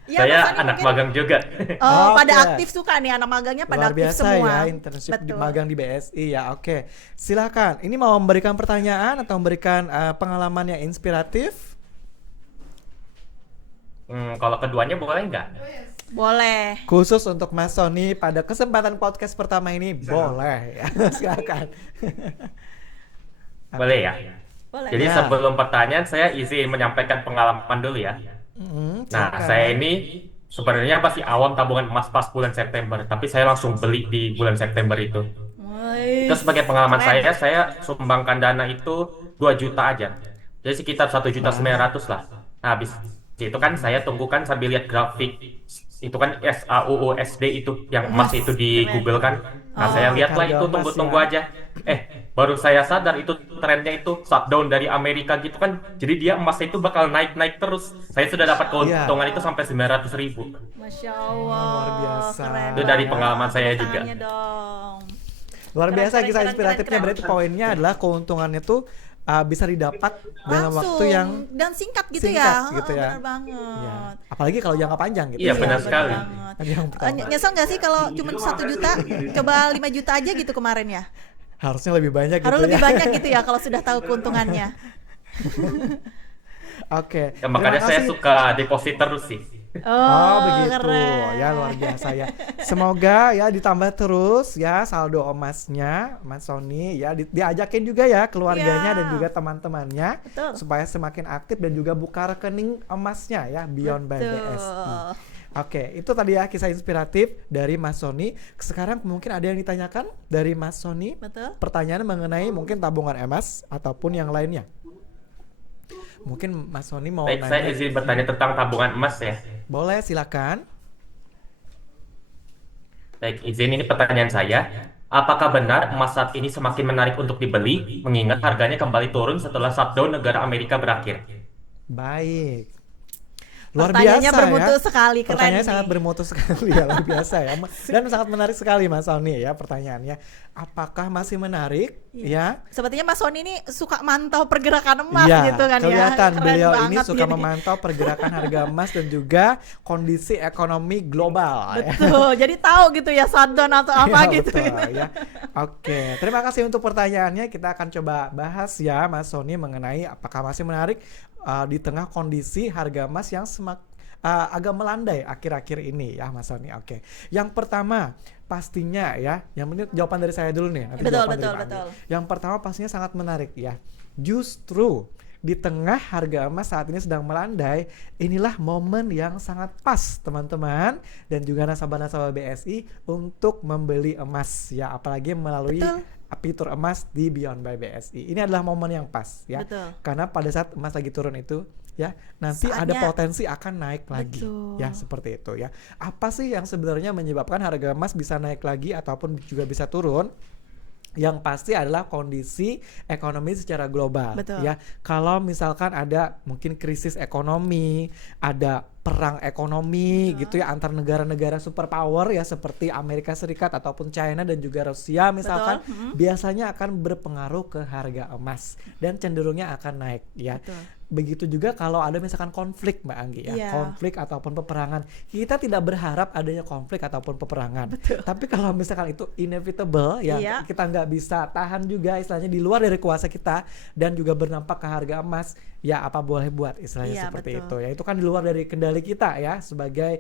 Ya, Saya Mas Sony anak mungkin- magang juga. Oh, Oke. pada aktif suka nih anak magangnya pada Luar aktif biasa semua. ya, internship di Betul. magang di BSI ya. Oke. Silakan. Ini mau memberikan pertanyaan atau memberikan pengalaman yang inspiratif? Kalau keduanya boleh nggak? Boleh. Khusus untuk Mas Sony pada kesempatan podcast pertama ini boleh ya. Silakan. Boleh ya. Boleh. Jadi Ya. sebelum pertanyaan saya izin menyampaikan pengalaman dulu ya. Nah, Silakan. saya ini sebenarnya pasti awam tabungan emas pas bulan September, tapi saya langsung beli di bulan September itu. Wih, Itu sebagai pengalaman keren. saya sumbangkan dana itu 2 juta aja. Jadi sekitar 1.900.000 lah. Nah, habis itu kan saya tunggu kan sambil lihat grafik itu kan SAUUSD itu yang emas itu di keren. Google kan. Nah, saya lihat lah harga itu emas tunggu-tunggu ya. aja. Baru saya sadar itu trennya itu shutdown dari Amerika gitu kan. Jadi dia emas itu bakal naik-naik terus. Saya sudah dapat keuntungan itu sampai 900.000. Masya Allah. Luar biasa. Keren Itu dari banget. pengalaman saya Tepuk juga. tangannya dong. Luar Keren, biasa keren, kisah keren, inspiratifnya. keren, Berarti poinnya adalah keuntungannya tuh bisa didapat dalam Langsung waktu yang dan singkat gitu singkat ya. gitu ya. Benar banget. ya. Apalagi kalau jangka panjang gitu. Iya, ya. benar benar sekali. banget. Tadi yang pertama. Nyesel nggak sih kalau cuma 1 juta, coba 5 juta aja gitu kemarin ya? Harusnya lebih banyak Harus gitu lebih ya. banyak gitu ya kalau sudah tahu keuntungannya. Oke. Ya, makanya Terima saya kasih. suka deposit terus sih. Oh begitu keren. ya, luar biasa ya. Semoga ya ditambah terus ya saldo emasnya Mas Sony ya, diajakin juga ya keluarganya Iya. dan juga teman-temannya Betul. supaya semakin aktif dan juga buka rekening emasnya ya Beyond by Betul. BSI. Oke, itu tadi ya kisah inspiratif dari Mas Sony. Sekarang mungkin ada yang ditanyakan dari Mas Sony. Betul. Pertanyaan mengenai mungkin tabungan emas ataupun yang lainnya. Mungkin Mas Sony mau Baik, saya nanya. izin bertanya tentang tabungan emas ya. Boleh, silakan. Baik, izin ini pertanyaan saya. Apakah benar emas saat ini semakin menarik untuk dibeli, mengingat harganya kembali turun setelah shutdown negara Amerika berakhir? Baik. Luar Pertanyaannya biasa bermutu ya. sekali, keren Pertanyaannya nih. sangat bermutu sekali ya, luar biasa ya. Dan sangat menarik sekali Mas Sony ya pertanyaannya. Apakah masih menarik ya? Sepertinya Mas Sony ini suka mantau pergerakan emas Iya, gitu kan ya. kelihatan Keren beliau ini banget suka ini. memantau pergerakan harga emas dan juga kondisi ekonomi global. Ya. Betul, jadi tahu gitu ya shutdown atau apa Iya, gitu. betul, ya. Oke, terima kasih untuk pertanyaannya. Kita akan coba bahas ya Mas Sony mengenai apakah masih menarik di tengah kondisi harga emas yang agak melandai akhir-akhir ini ya Mas Sony. Oke. Yang pertama pastinya ya, yang penting jawaban dari saya dulu nih. Nanti Betul, jawaban betul, dari Pak Andi. betul. Yang pertama pastinya sangat menarik ya. Justru di tengah harga emas saat ini sedang melandai, inilah momen yang sangat pas teman-teman dan juga nasabah-nasabah BSI untuk membeli emas ya, apalagi melalui Betul. fitur emas di Beyond by BSI. Ini adalah momen yang pas ya. Betul. Karena pada saat emas lagi turun itu ya, nanti ada Saatnya- potensi akan naik lagi. Betul. Ya, seperti itu ya. Apa sih yang sebenarnya menyebabkan harga emas bisa naik lagi ataupun juga bisa turun? Yang pasti adalah kondisi ekonomi secara global. Betul. Ya, kalau misalkan ada mungkin krisis ekonomi, ada perang ekonomi gitu ya antar negara-negara superpower ya seperti Amerika Serikat ataupun China dan juga Rusia misalkan, biasanya akan berpengaruh ke harga emas dan cenderungnya akan naik ya. Begitu juga kalau ada misalkan konflik Mbak Anggi ya, konflik ataupun peperangan. Kita tidak berharap adanya konflik ataupun peperangan. Tapi kalau misalkan itu inevitable ya, kita nggak bisa tahan juga istilahnya di luar dari kuasa kita dan juga berdampak ke harga emas, ya apa boleh buat istilahnya seperti itu ya. Itu kan di luar dari kendali kita ya sebagai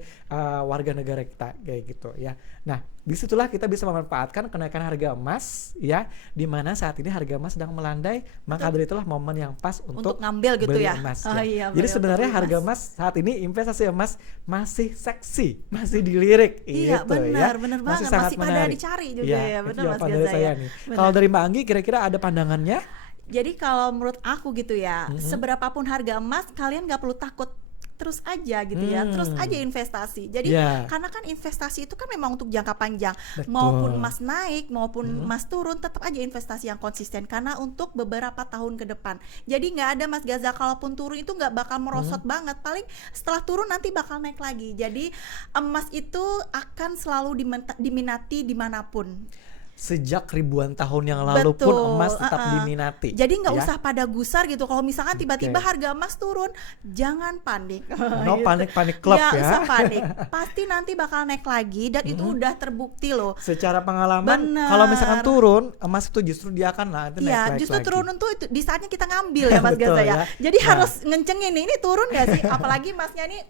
warga negara kita kayak gitu ya. Nah, disitulah kita bisa memanfaatkan kenaikan harga emas ya, di mana saat ini harga emas sedang melandai, maka dari itulah momen yang pas untuk ngambil gitu beli ya. emas, Iya, jadi sebenarnya harga emas saat ini investasi emas masih seksi, masih dilirik Iya, gitu benar, ya. benar Masih banget, sangat masih pada menarik. dicari juga Iya, ya, itu benar Mas jawaban dari Gaza saya ya. nih. Benar. Kalau dari Mbak Anggi kira-kira ada pandangannya? Jadi kalau menurut aku gitu ya, seberapapun harga emas kalian nggak perlu takut, terus aja gitu ya, terus aja investasi. Jadi karena kan investasi itu kan memang untuk jangka panjang. Betul. Maupun emas naik maupun emas turun, tetap aja investasi yang konsisten karena untuk beberapa tahun ke depan. Jadi nggak ada Mas Gaza, kalaupun turun itu nggak bakal merosot banget, paling setelah turun nanti bakal naik lagi. Jadi emas itu akan selalu diminati dimanapun. Sejak ribuan tahun yang lalu pun emas tetap diminati. Jadi nggak ya? usah pada gusar gitu. Kalau misalkan tiba-tiba harga emas turun, jangan panik. No Gitu. panik club ya. Nggak usah panik. Pasti nanti bakal naik lagi dan itu udah terbukti loh. Secara pengalaman, Bener. kalau misalkan turun, emas itu justru dia akan naik Iya, justru lagi. turun tuh itu di saatnya kita ngambil ya Mas Betul, Gaza ya. ya. Jadi Nah. harus ngencengin ini turun gak sih? Apalagi emasnya nih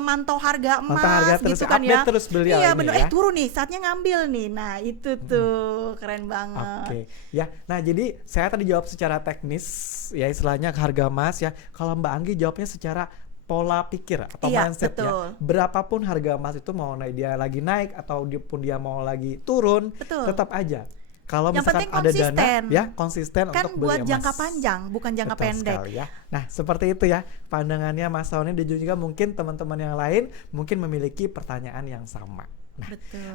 mantau harga emas harga terus, gitu kan update ya. terus beliau Iya ini bener, ya. turun nih, saatnya ngambil nih. Nah itu tuh keren banget. Oke, ya. Nah, jadi saya tadi jawab secara teknis, ya istilahnya harga emas ya. Kalau Mbak Anggi jawabnya secara pola pikir atau mindset betul. ya. Berapapun harga emas itu mau dia lagi naik atau dia mau lagi turun, tetap aja. Kalau yang misalkan penting ada konsisten. dana, ya konsisten Kan untuk beli buat emas. jangka panjang, bukan jangka Betul pendek. sekali, ya. Nah, seperti itu ya pandangannya Mas Sony dan juga mungkin teman-teman yang lain mungkin memiliki pertanyaan yang sama. Nah,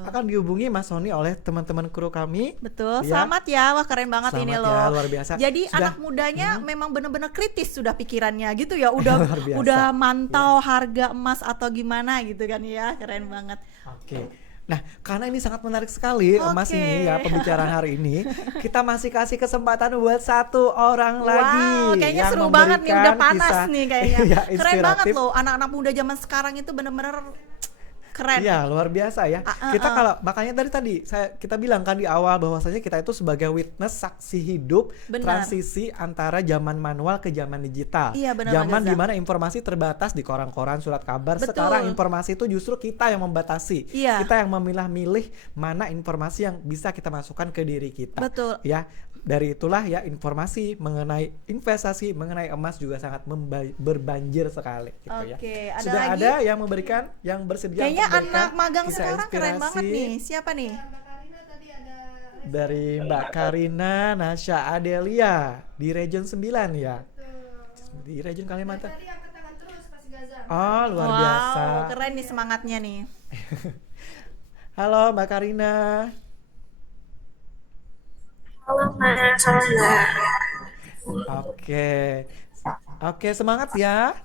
akan dihubungi Mas Sony oleh teman-teman kru kami. Betul, ya. selamat ya, wah keren banget ini Selamat loh. ya, luar biasa. Jadi Sudah- anak mudanya memang benar-benar kritis sudah pikirannya gitu ya, udah Luar biasa. udah mantau harga emas atau gimana gitu kan ya, keren banget. Oke. Nah, karena ini sangat menarik sekali emas ini ya pembicaraan hari ini, kita masih kasih kesempatan buat satu orang lagi. Kayaknya yang seru banget nih, udah memberikan panas kisah, nih kayaknya. iya, Keren banget inspiratif. loh, anak-anak muda zaman sekarang itu bener-bener keren. Iya, luar biasa ya. Kita kalau makanya tadi kita bilang kan di awal bahwasanya kita itu sebagai witness, saksi hidup transisi antara zaman manual ke zaman digital. Iya, benar, zaman Gaza. di mana informasi terbatas di koran-koran, surat kabar. Betul. Sekarang informasi itu justru kita yang membatasi. Iya. Kita yang memilah-milih mana informasi yang bisa kita masukkan ke diri kita. Betul. Ya. Dari itulah ya informasi mengenai investasi, mengenai emas juga sangat berbanjir sekali gitu ya. Oke, ada Sudah lagi? ada yang memberikan, yang bersedia Kayaknya untuk memberikan anak magang kisah sekarang keren inspirasi banget nih. Siapa nih? Mbak Karina tadi ada dari Mbak Karina Nasya Adelia di Region 9 ya. Di Region Kalimantan. tadi angkat tangan terus pas Gaza. Oh, luar Wow, biasa. keren nih semangatnya nih. Halo Mbak Karina. Halo Mas, halo Mbak. Oke, semangat ya.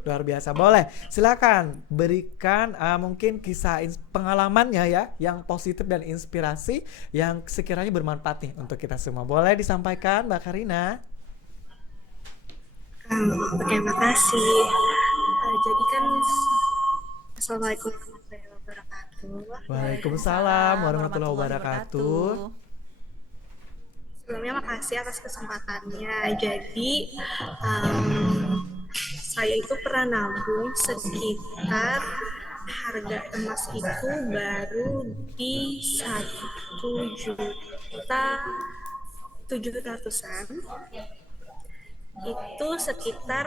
Luar biasa. Boleh, silakan berikan mungkin kisah pengalamannya ya, yang positif dan inspirasi yang sekiranya bermanfaat nih untuk kita semua. Boleh disampaikan Mbak Karina? Terima kasih. Jadi kan, Assalamualaikum warahmatullahi wabarakatuh. Waalaikumsalam warahmatullahi wabarakatuh. Sebelumnya makasih atas kesempatannya. Jadi saya itu pernah nabung sekitar harga emas itu baru di 1.700.000-an. Itu sekitar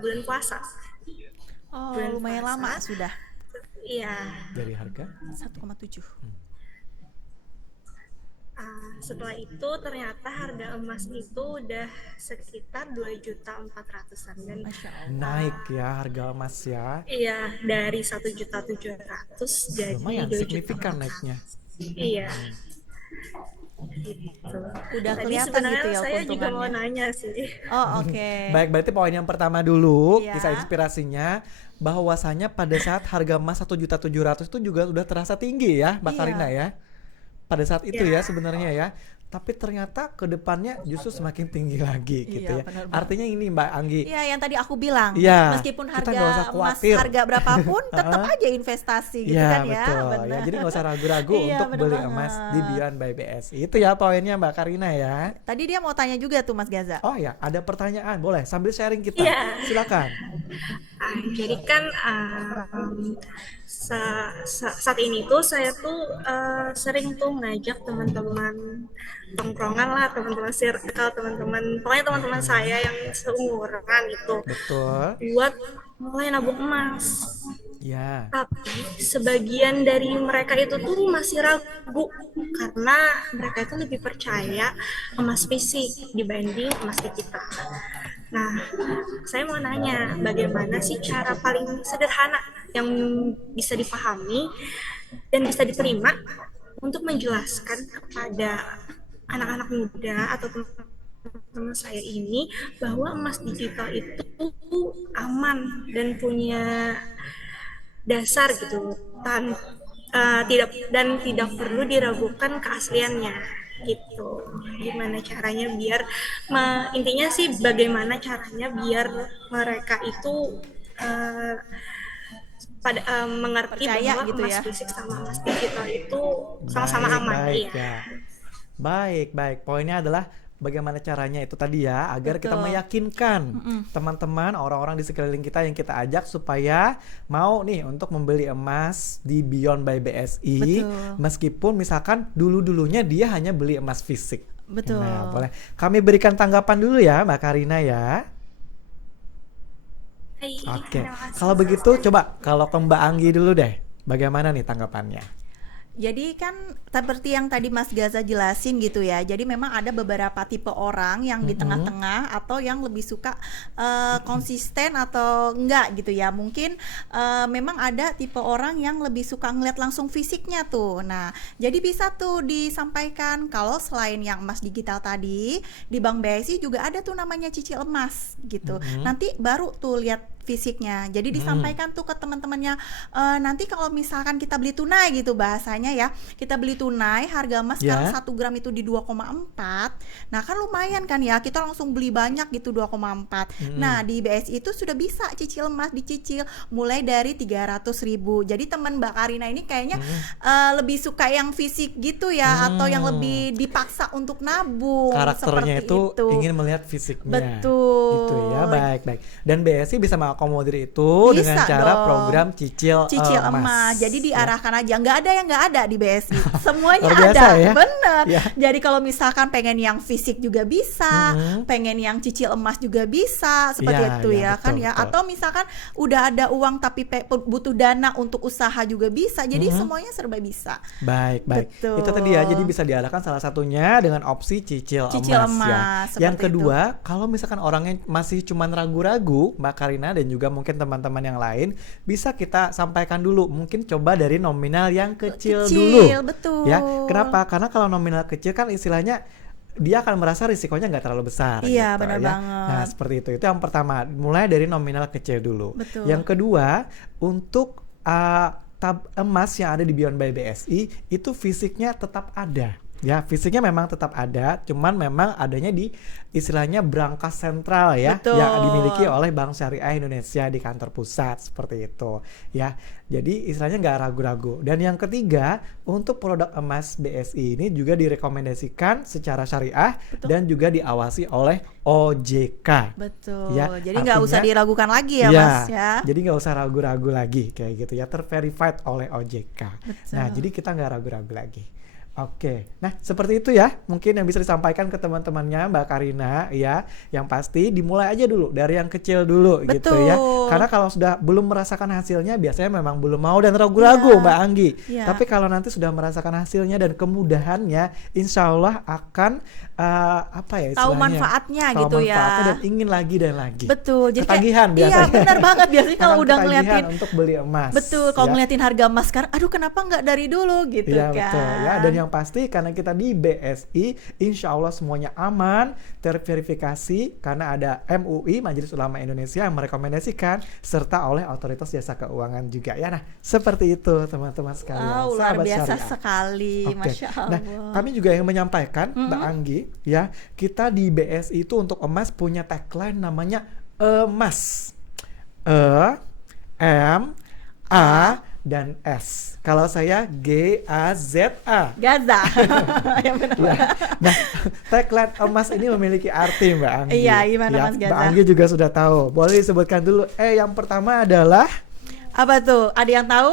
bulan puasa. Oh, Bulan lumayan puasa. lama sudah. Iya. Dari harga? 1,7. Setelah itu ternyata harga emas itu udah sekitar 2.400.000-an dan Naik ya harga emas ya. iya dari 1.700.000 jadi Lumayan 2.400.000. signifikan naiknya. Iya. gitu. Udah Tadi kelihatan sebenarnya gitu ya saya juga mau keuntungannya. nanya sih. Oh, oke. Baik, berarti poin yang pertama dulu, Iya. kisah inspirasinya bahwasanya pada saat harga emas 1.700.000 itu juga sudah terasa tinggi ya, Mbak Iya. Karina ya. Pada saat itu Iya. ya sebenarnya ya. Tapi ternyata ke depannya justru semakin tinggi lagi gitu Iya, ya. benar banget. Artinya ini Mbak Anggi. Iya, yang tadi aku bilang, Iya, meskipun kita harga nggak usah emas khawatir. harga berapapun, tetap aja investasi gitu Iya kan ya, betul ya, benar. jadi nggak usah ragu-ragu Iya, untuk benar beli banget. emas di Beyond by BSI. Itu ya poinnya Mbak Karina ya. Tadi dia mau tanya juga tuh Mas Gaza. Oh ya, ada pertanyaan, boleh sambil sharing kita. Iya. Silakan. Jadi kan saat ini tuh saya tuh sering tuh ngajak teman-teman tongkrongan lah, teman-teman circle, pokoknya teman-teman saya yang seumuran itu Betul. buat mulai nabung emas. Ya. Tapi sebagian dari mereka itu tuh masih ragu karena mereka itu lebih percaya emas fisik dibanding emas digital. Nah, saya mau nanya, bagaimana sih cara paling sederhana yang bisa dipahami dan bisa diterima untuk menjelaskan kepada anak-anak muda atau teman-teman saya ini bahwa emas digital itu aman dan punya dasar gitu, tidak perlu diragukan keasliannya gitu. Gimana caranya biar intinya sih bagaimana caranya biar mereka itu mengerti Percaya bahwa gitu emas ya. fisik sama emas digital itu sama-sama aman. Baik, Iya. ya. Baik. Poinnya adalah bagaimana caranya itu tadi ya, agar kita Betul. meyakinkan teman-teman, orang-orang di sekeliling kita yang kita ajak supaya mau nih untuk membeli emas di Beyond by BSI, Betul. meskipun misalkan dulu-dulunya dia hanya beli emas fisik. Betul. Nah, boleh kami berikan tanggapan dulu ya, Mbak Karina ya. Hai, Oke, terima kasih. kalau begitu coba kalau ke Mbak Anggi dulu deh, bagaimana nih tanggapannya? Jadi kan seperti yang tadi Mas Gaza jelasin gitu ya. Jadi memang ada beberapa tipe orang yang di tengah-tengah atau yang lebih suka konsisten atau enggak gitu ya. Mungkin memang ada tipe orang yang lebih suka ngeliat langsung fisiknya tuh. Nah, jadi bisa tuh disampaikan kalau selain yang emas digital tadi, di Bank BSI juga ada tuh namanya cicil emas gitu. Nanti baru tuh lihat fisiknya. Jadi disampaikan tuh ke teman-temannya, nanti kalau misalkan kita beli tunai gitu bahasanya ya, kita beli tunai harga emas sekarang 1 gram itu di 2,4. Nah kan lumayan kan ya, kita langsung beli banyak gitu 2,4. Nah di BSI itu sudah bisa cicil emas, dicicil mulai dari 300.000. Jadi teman Mbak Karina ini kayaknya lebih suka yang fisik gitu ya, atau yang lebih dipaksa untuk nabung. Karakternya seperti itu ingin melihat fisiknya. Betul. Gitu ya, baik. Dan BSI bisa mengakomodir itu Bisa dengan cara dong. program cicil emas. Jadi diarahkan aja, nggak ada yang nggak ada di BSI. Semuanya Luar biasa ada, ya. bener. Ya. Jadi kalau misalkan pengen yang fisik juga bisa, pengen yang cicil emas juga bisa, seperti Ya, itu ya, ya, kan betul, ya. betul. Atau misalkan udah ada uang tapi butuh dana untuk usaha juga bisa. Jadi semuanya serba bisa. Baik. Betul. Itu tadi ya, jadi bisa diarahkan salah satunya dengan opsi cicil Cicil emas, emas, ya. Yang seperti kedua, kalau misalkan orangnya masih cuman ragu-ragu, Mbak Karina dan juga mungkin teman-teman yang lain, bisa kita sampaikan dulu, mungkin coba dari nominal yang kecil dulu. Betul. Ya, kenapa? Karena kalau nominal kecil kan istilahnya dia akan merasa risikonya nggak terlalu besar. Iya, gitu, benar ya. banget. Nah, seperti itu. Itu yang pertama, mulai dari nominal kecil dulu. Betul. Yang kedua, untuk tab emas yang ada di Beyond by BSI itu fisiknya tetap ada. Ya, fisiknya memang tetap ada, cuman memang adanya di istilahnya brankas sentral ya, Betul. yang dimiliki oleh Bank Syariah Indonesia di kantor pusat seperti itu ya. Jadi istilahnya nggak ragu-ragu. Dan yang ketiga, untuk produk emas BSI ini juga direkomendasikan secara syariah dan juga diawasi oleh OJK. Betul. Ya, Jadi nggak usah artinya- diragukan lagi ya, Ya, Mas ya. jadi nggak usah ragu-ragu lagi kayak gitu ya, terverified oleh OJK. Betul. Nah, jadi kita nggak ragu-ragu lagi. Oke, nah seperti itu ya mungkin yang bisa disampaikan ke teman-temannya Mbak Karina ya. Yang pasti dimulai aja dulu dari yang kecil dulu gitu ya. Betul. Karena kalau sudah belum merasakan hasilnya biasanya memang belum mau dan ragu-ragu Iya. Mbak Anggi. Iya. Tapi kalau nanti sudah merasakan hasilnya dan kemudahannya, insya Allah akan apa ya Tahu istilahnya? manfaatnya Tahu gitu ya. manfaatnya dan ingin lagi dan lagi. Betul. Jadi Ketagihan kayak, biasanya. iya benar banget biasanya kalau Akan udah ketagihan ngeliatin untuk beli emas. betul, kalau ya. ngeliatin harga emas sekarang, aduh kenapa nggak dari dulu gitu Iya kan. betul ya. Dan yang yang pasti karena kita di BSI, insya Allah semuanya aman, terverifikasi karena ada MUI, Majelis Ulama Indonesia yang merekomendasikan, serta oleh Otoritas Jasa Keuangan juga ya. Nah, seperti itu teman-teman sekalian. Luar Sahabat biasa Syariah. sekali, Oke. Masya Allah. Nah, kami juga yang menyampaikan, Mbak Anggi, ya, kita di BSI itu untuk emas punya tagline namanya emas. M, A, dan S. Kalau saya G-A-Z-A. Gaza. Yang benar. Ya. Nah, tagline emas ini memiliki arti, Mbak Anggi. Iya, gimana, ya, Mas Gaza? Mbak Anggi juga sudah tahu. Boleh disebutkan dulu. Yang pertama adalah Apa tuh? Ada yang tahu?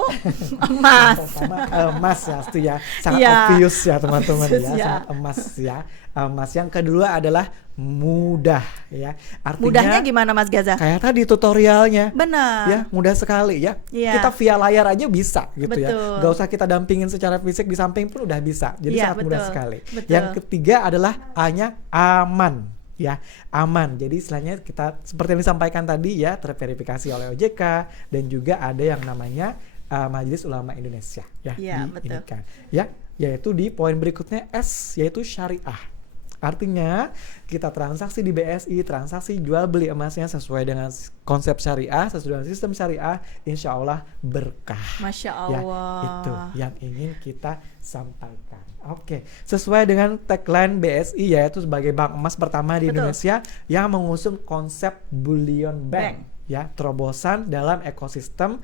Emas. pertama emas ya, itu ya. Sangat Iya. obvious ya teman-teman Obvious, ya. ya. Sangat emas ya. Emas. Yang kedua adalah mudah ya. Artinya Mudahnya gimana Mas Gaza? kayak tadi tutorialnya. Benar. Ya, mudah sekali ya. Iya. Kita via layar aja bisa gitu ya. Betul. Gak usah kita dampingin secara fisik di samping pun udah bisa. Jadi Iya, sangat mudah betul. sekali. Betul. Yang ketiga adalah A-nya aman. Ya, aman. Jadi istilahnya kita seperti yang disampaikan tadi ya, terverifikasi oleh OJK dan juga ada yang namanya Majelis Ulama Indonesia ya, Iya, betul. diinikan. Ya, yaitu di poin berikutnya S, yaitu syariah. Artinya kita transaksi di BSI, transaksi jual beli emasnya sesuai dengan konsep syariah, sesuai dengan sistem syariah, insya Allah berkah. Masya Ya, Allah. itu yang ingin kita sampaikan. Oke, sesuai dengan tagline BSI yaitu sebagai bank emas pertama di Betul. Indonesia yang mengusung konsep bullion bank. Ya, terobosan dalam ekosistem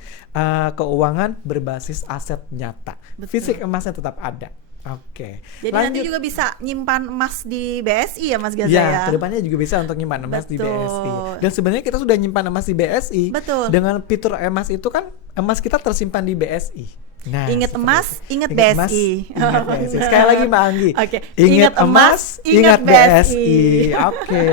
keuangan berbasis aset nyata. Betul. Fisik emasnya tetap ada. Oke. Jadi nanti juga bisa nyimpan emas di BSI ya Mas Gaza Ya, ya? kedepannya juga bisa untuk nyimpan emas di Betul. BSI. Dan sebenarnya kita sudah nyimpan emas di BSI. Betul. Dengan fitur emas itu kan emas kita tersimpan di BSI. Nah, Ingat seperti emas, itu. ingat emas, BSI. ingat BSI. Sekali lagi Mbak Anggi. Oke. Ingat emas, ingat BSI. Oke.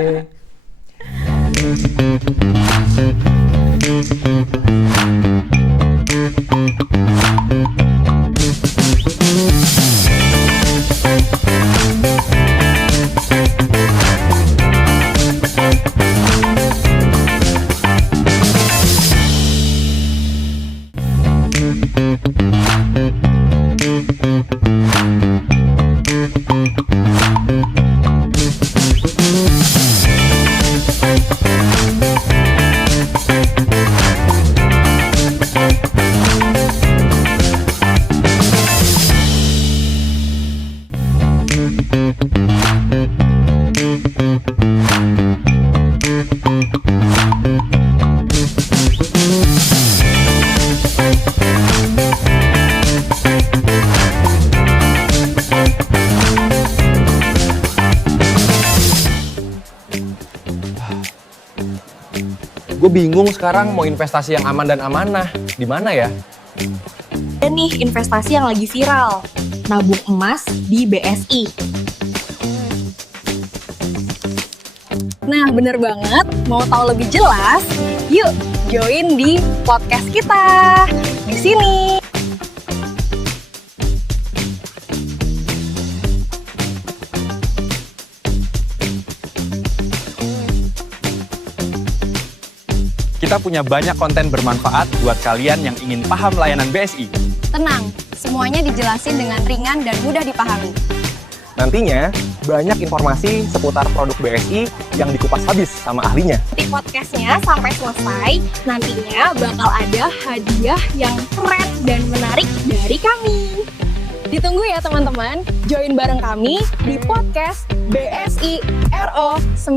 Gue bingung sekarang mau investasi yang aman dan amanah. Di mana ya? Ada nih investasi yang lagi viral, nabung emas di BSI. Nah, bener banget. Mau tahu lebih jelas? Yuk, join di podcast kita. Di sini. Kita punya banyak konten bermanfaat buat kalian yang ingin paham layanan BSI. Tenang, semuanya dijelasin dengan ringan dan mudah dipahami. Nantinya, banyak informasi seputar produk BSI yang dikupas habis sama ahlinya. Di podcastnya sampai selesai, nantinya bakal ada hadiah yang keren dan menarik dari kami. Ditunggu ya teman-teman, join bareng kami di podcast BSI RO 9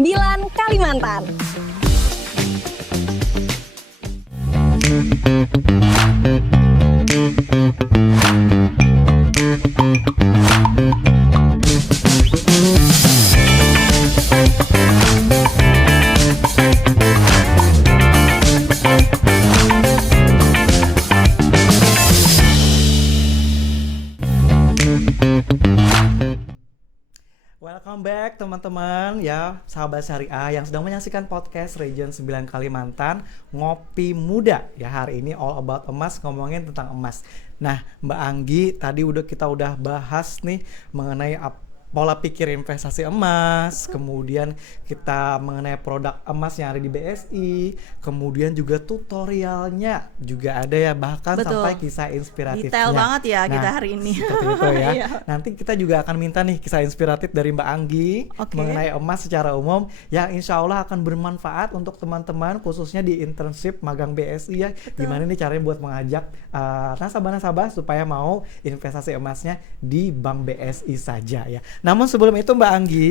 Kalimantan. Welcome back teman-teman ya, sahabat syariah yang sedang menyaksikan podcast Region 9 Kalimantan Ngopi Muda. Ya, hari ini all about emas, ngomongin tentang emas. Nah, Mbak Anggi tadi kita udah bahas nih mengenai pola pikir investasi emas, kemudian kita mengenai produk emas yang ada di BSI, kemudian juga tutorialnya juga ada ya, bahkan Betul. sampai kisah inspiratifnya. Detail banget ya kita hari ini. Seperti itu ya. Iya. Nanti kita juga akan minta nih kisah inspiratif dari Mbak Anggi mengenai emas secara umum yang insya Allah akan bermanfaat untuk teman-teman khususnya di internship magang BSI ya. Gimana nih caranya buat mengajak nasabah-nasabah supaya mau investasi emasnya di Bank BSI saja ya. Namun sebelum itu Mbak Anggi,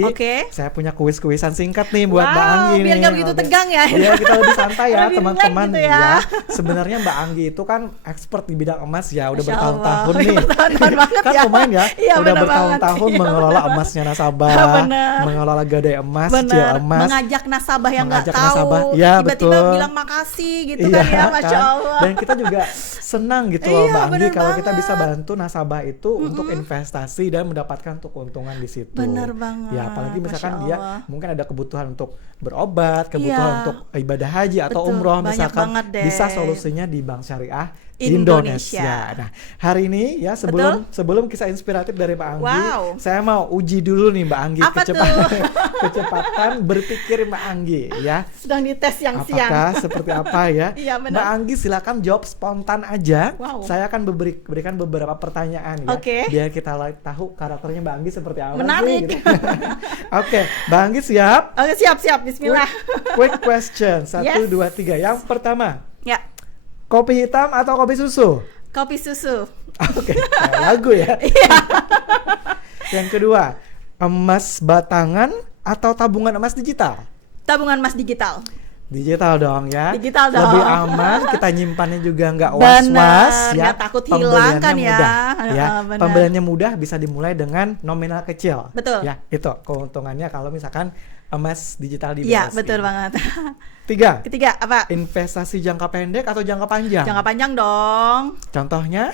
saya punya kuis-kuisan singkat nih buat Mbak Anggi biar nih. nggak begitu tegang ya. Iya, kita lebih santai ya Lebih teman-teman relax gitu ya. ya. Sebenarnya Mbak Anggi itu kan expert di bidang emas ya, udah Masya bertahun-tahun Allah. nih. Bertahun-tahun banget Kan ya. lumayan ya, Iya, udah benar bertahun-tahun banget. Iya, mengelola benar. emasnya nasabah, Benar. mengelola gadai emas, cicil Benar, emas, mengajak nasabah yang nggak mengajak tahu, nasabah. Ya, tiba-tiba betul. bilang makasih gitu Iya, kan ya, Masya kan? Allah. Dan kita juga senang gitu loh Iya, Mbak Anggi benar kalau kita banget. bisa bantu nasabah itu untuk investasi dan mendapatkan untuk keuntungan di situ. Benar banget, Ya, apalagi misalkan Masya dia Allah. mungkin ada kebutuhan untuk berobat, kebutuhan Iya. untuk ibadah haji atau Betul, umroh banyak misalkan banget deh. bisa solusinya di Bank Syariah Indonesia. Indonesia. Nah, hari ini ya sebelum kisah inspiratif dari Mbak Anggi, Wow. saya mau uji dulu nih Mbak Anggi Apa kecepatan berpikir Mbak Anggi ya. Sedang dites siang-siang. Apakah seperti apa ya? Iya, benar. Mbak Anggi silakan jawab spontan aja. Wow. Saya akan berikan beberapa pertanyaan ya, Oke. biar kita tahu karakternya Mbak Anggi seperti apa. Menarik. Sih, gitu. Oke, Mbak Anggi siap? Oke, siap. Bismillah. Quick question, 1, Yes. 2, 3. Yang pertama, Ya, kopi hitam atau kopi susu? kopi susu. Oke, kayak lagu ya. Yang kedua, emas batangan atau tabungan emas digital? Tabungan emas digital. Digital dong ya. Digital dong. Lebih aman, kita nyimpannya juga nggak Bener, was-was ya. nggak takut hilang kan ya. Mudah, ya. Bener. Pembeliannya mudah, bisa dimulai dengan nominal kecil. Betul. Ya, itu keuntungannya kalau misalkan emas digital di BSI. Iya, betul banget. Ketiga, apa? investasi jangka pendek atau jangka panjang? Jangka panjang dong. Contohnya?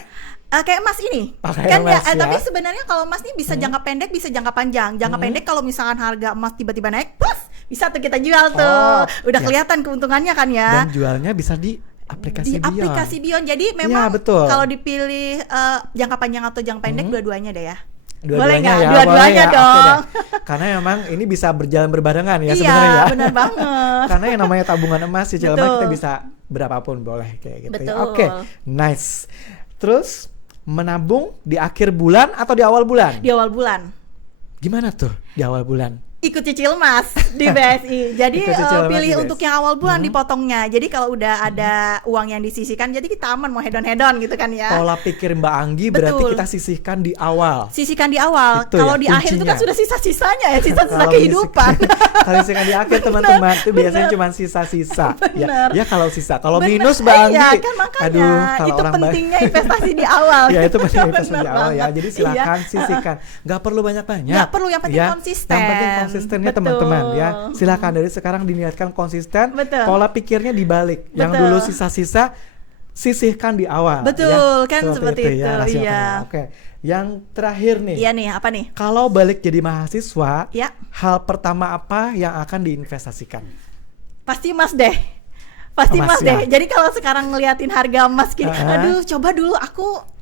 Kayak emas ini Kayak kan emas ya. tapi sebenarnya kalau emas ini bisa jangka pendek bisa jangka panjang. Jangka pendek kalau misalkan harga emas tiba-tiba naik plus bisa tuh kita jual tuh. Udah ya. kelihatan keuntungannya kan ya. Dan jualnya bisa di aplikasi Bion. Aplikasi Bion. Jadi Ya, memang betul. kalau dipilih jangka panjang atau jangka pendek dua-duanya deh ya. Dua-duanya Boleh nggak? ya, Dua-duanya boleh ya. Oke dong. deh. Karena memang ini bisa berjalan berbarengan ya sebenarnya ya. Iya, benar banget. Karena yang namanya tabungan emas, cicil emas Betul. kita bisa berapapun boleh kayak gitu. Betul. Ya. Oke, nice. Terus menabung di akhir bulan atau di awal bulan? Di awal bulan. Gimana tuh di awal bulan? Ikut cicil mas di BSI. Jadi Ikut cicil mas pilih di untuk BSI. yang awal bulan dipotongnya. Jadi kalau udah ada uang yang disisihkan, jadi kita aman mau hedon-hedon gitu kan ya. Pola pikir Mbak Anggi berarti Betul. kita sisihkan di awal. Sisihkan di awal. Itu Kalau ya, di akhir itu kan kuncinya. sudah sisa-sisanya ya, sisa-sisa Kalau kehidupan. Kalau sisihkan di akhir teman-teman itu biasanya cuma sisa-sisa. Bener. Ya kalau sisa. Kalau Bener. minus Mbak Anggi. Iya, kan makanya. Aduh, kalau Itu orang pentingnya investasi di awal. Ya itu penting investasi Bener di awal ya. banget. Jadi silakan Iya. sisihkan. Nggak perlu banyak-banyak. Nggak perlu, yang penting ya. konsisten. Yang penting konsistennya Betul. teman-teman ya. Silakan dari sekarang diniatkan konsisten. Betul. Pola pikirnya dibalik. Yang Betul. dulu sisa-sisa sisihkan di awal. Betul, ya. kan seperti itu, rahasia iya. penting. Oke. Yang terakhir nih. Iya nih, apa nih? Kalau balik jadi mahasiswa, Ya. hal pertama apa yang akan diinvestasikan? Pasti emas deh. Pasti Emas emas ya. deh. Jadi kalau sekarang ngeliatin harga emas gini, Uh-huh. aduh coba dulu aku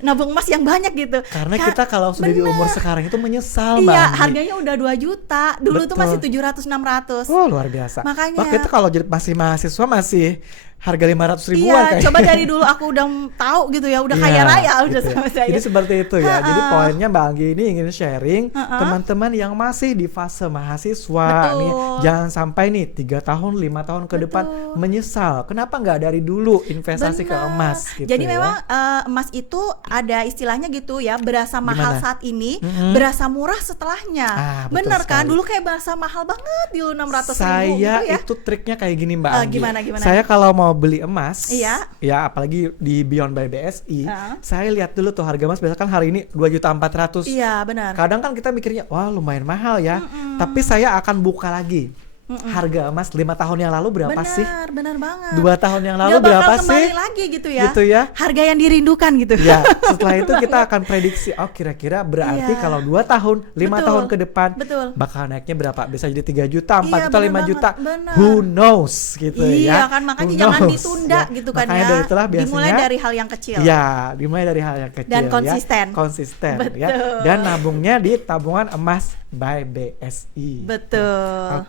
nabung emas yang banyak gitu. Karena kita kalau sudah di umur sekarang itu menyesal, Mbak Iya, Anggi. harganya udah 2 juta. Dulu tuh Betul. masih 700-600. Oh, luar biasa. Makanya. Waktu itu kalau jadi masih mahasiswa masih harga 500 ribuan Iya, kayaknya. coba dari dulu aku udah tahu gitu ya, udah Iya, kaya raya udah gitu ya. sama saya. Jadi seperti itu ya. Ha-ha. Jadi poinnya Mbak Anggi ini ingin sharing Ha-ha. teman-teman yang masih di fase mahasiswa Betul. nih, jangan sampai nih 3 tahun, 5 tahun ke depan menyesal. Kenapa nggak dari dulu investasi ke Benar. emas gitu Jadi ya. memang emas itu ada istilahnya gitu ya, berasa mahal Gimana? saat ini, Mm-mm. berasa murah setelahnya. Ah, betul Bener kan? sekali. Dulu kayak berasa mahal banget di 600 ribu Saya gitu ya. itu triknya kayak gini Mbak Anggi. Gimana? Saya kalau mau beli emas, Iya. ya apalagi di Beyond by BSI, Ah. saya lihat dulu tuh harga emas misalkan hari ini 2.400.000. Iya, benar. Kadang kan kita mikirnya, wah lumayan mahal ya. Tapi saya akan buka lagi. harga emas 5 tahun yang lalu berapa sih? Benar banget. 2 tahun yang lalu Nggak bakal berapa kembali sih? lagi gitu ya. Gitu ya. Harga yang dirindukan gitu. Ya, setelah itu kita akan prediksi, oh kira-kira berarti Iya. kalau 2 tahun, 5 Betul. tahun ke depan Betul. bakal naiknya berapa? Bisa jadi 3 juta, 4 Iya, juta, benar 5 juta. banget, benar. Who knows gitu ya. Iya kan, makanya Who jangan knows, ditunda ya. gitu kan Makanya ya. dari itulah biasanya Dimulai dari hal yang kecil. Ya, dimulai dari hal yang kecil Dan ya. konsisten. Konsisten ya. Betul. Dan nabungnya di tabungan emas by BSI. Betul.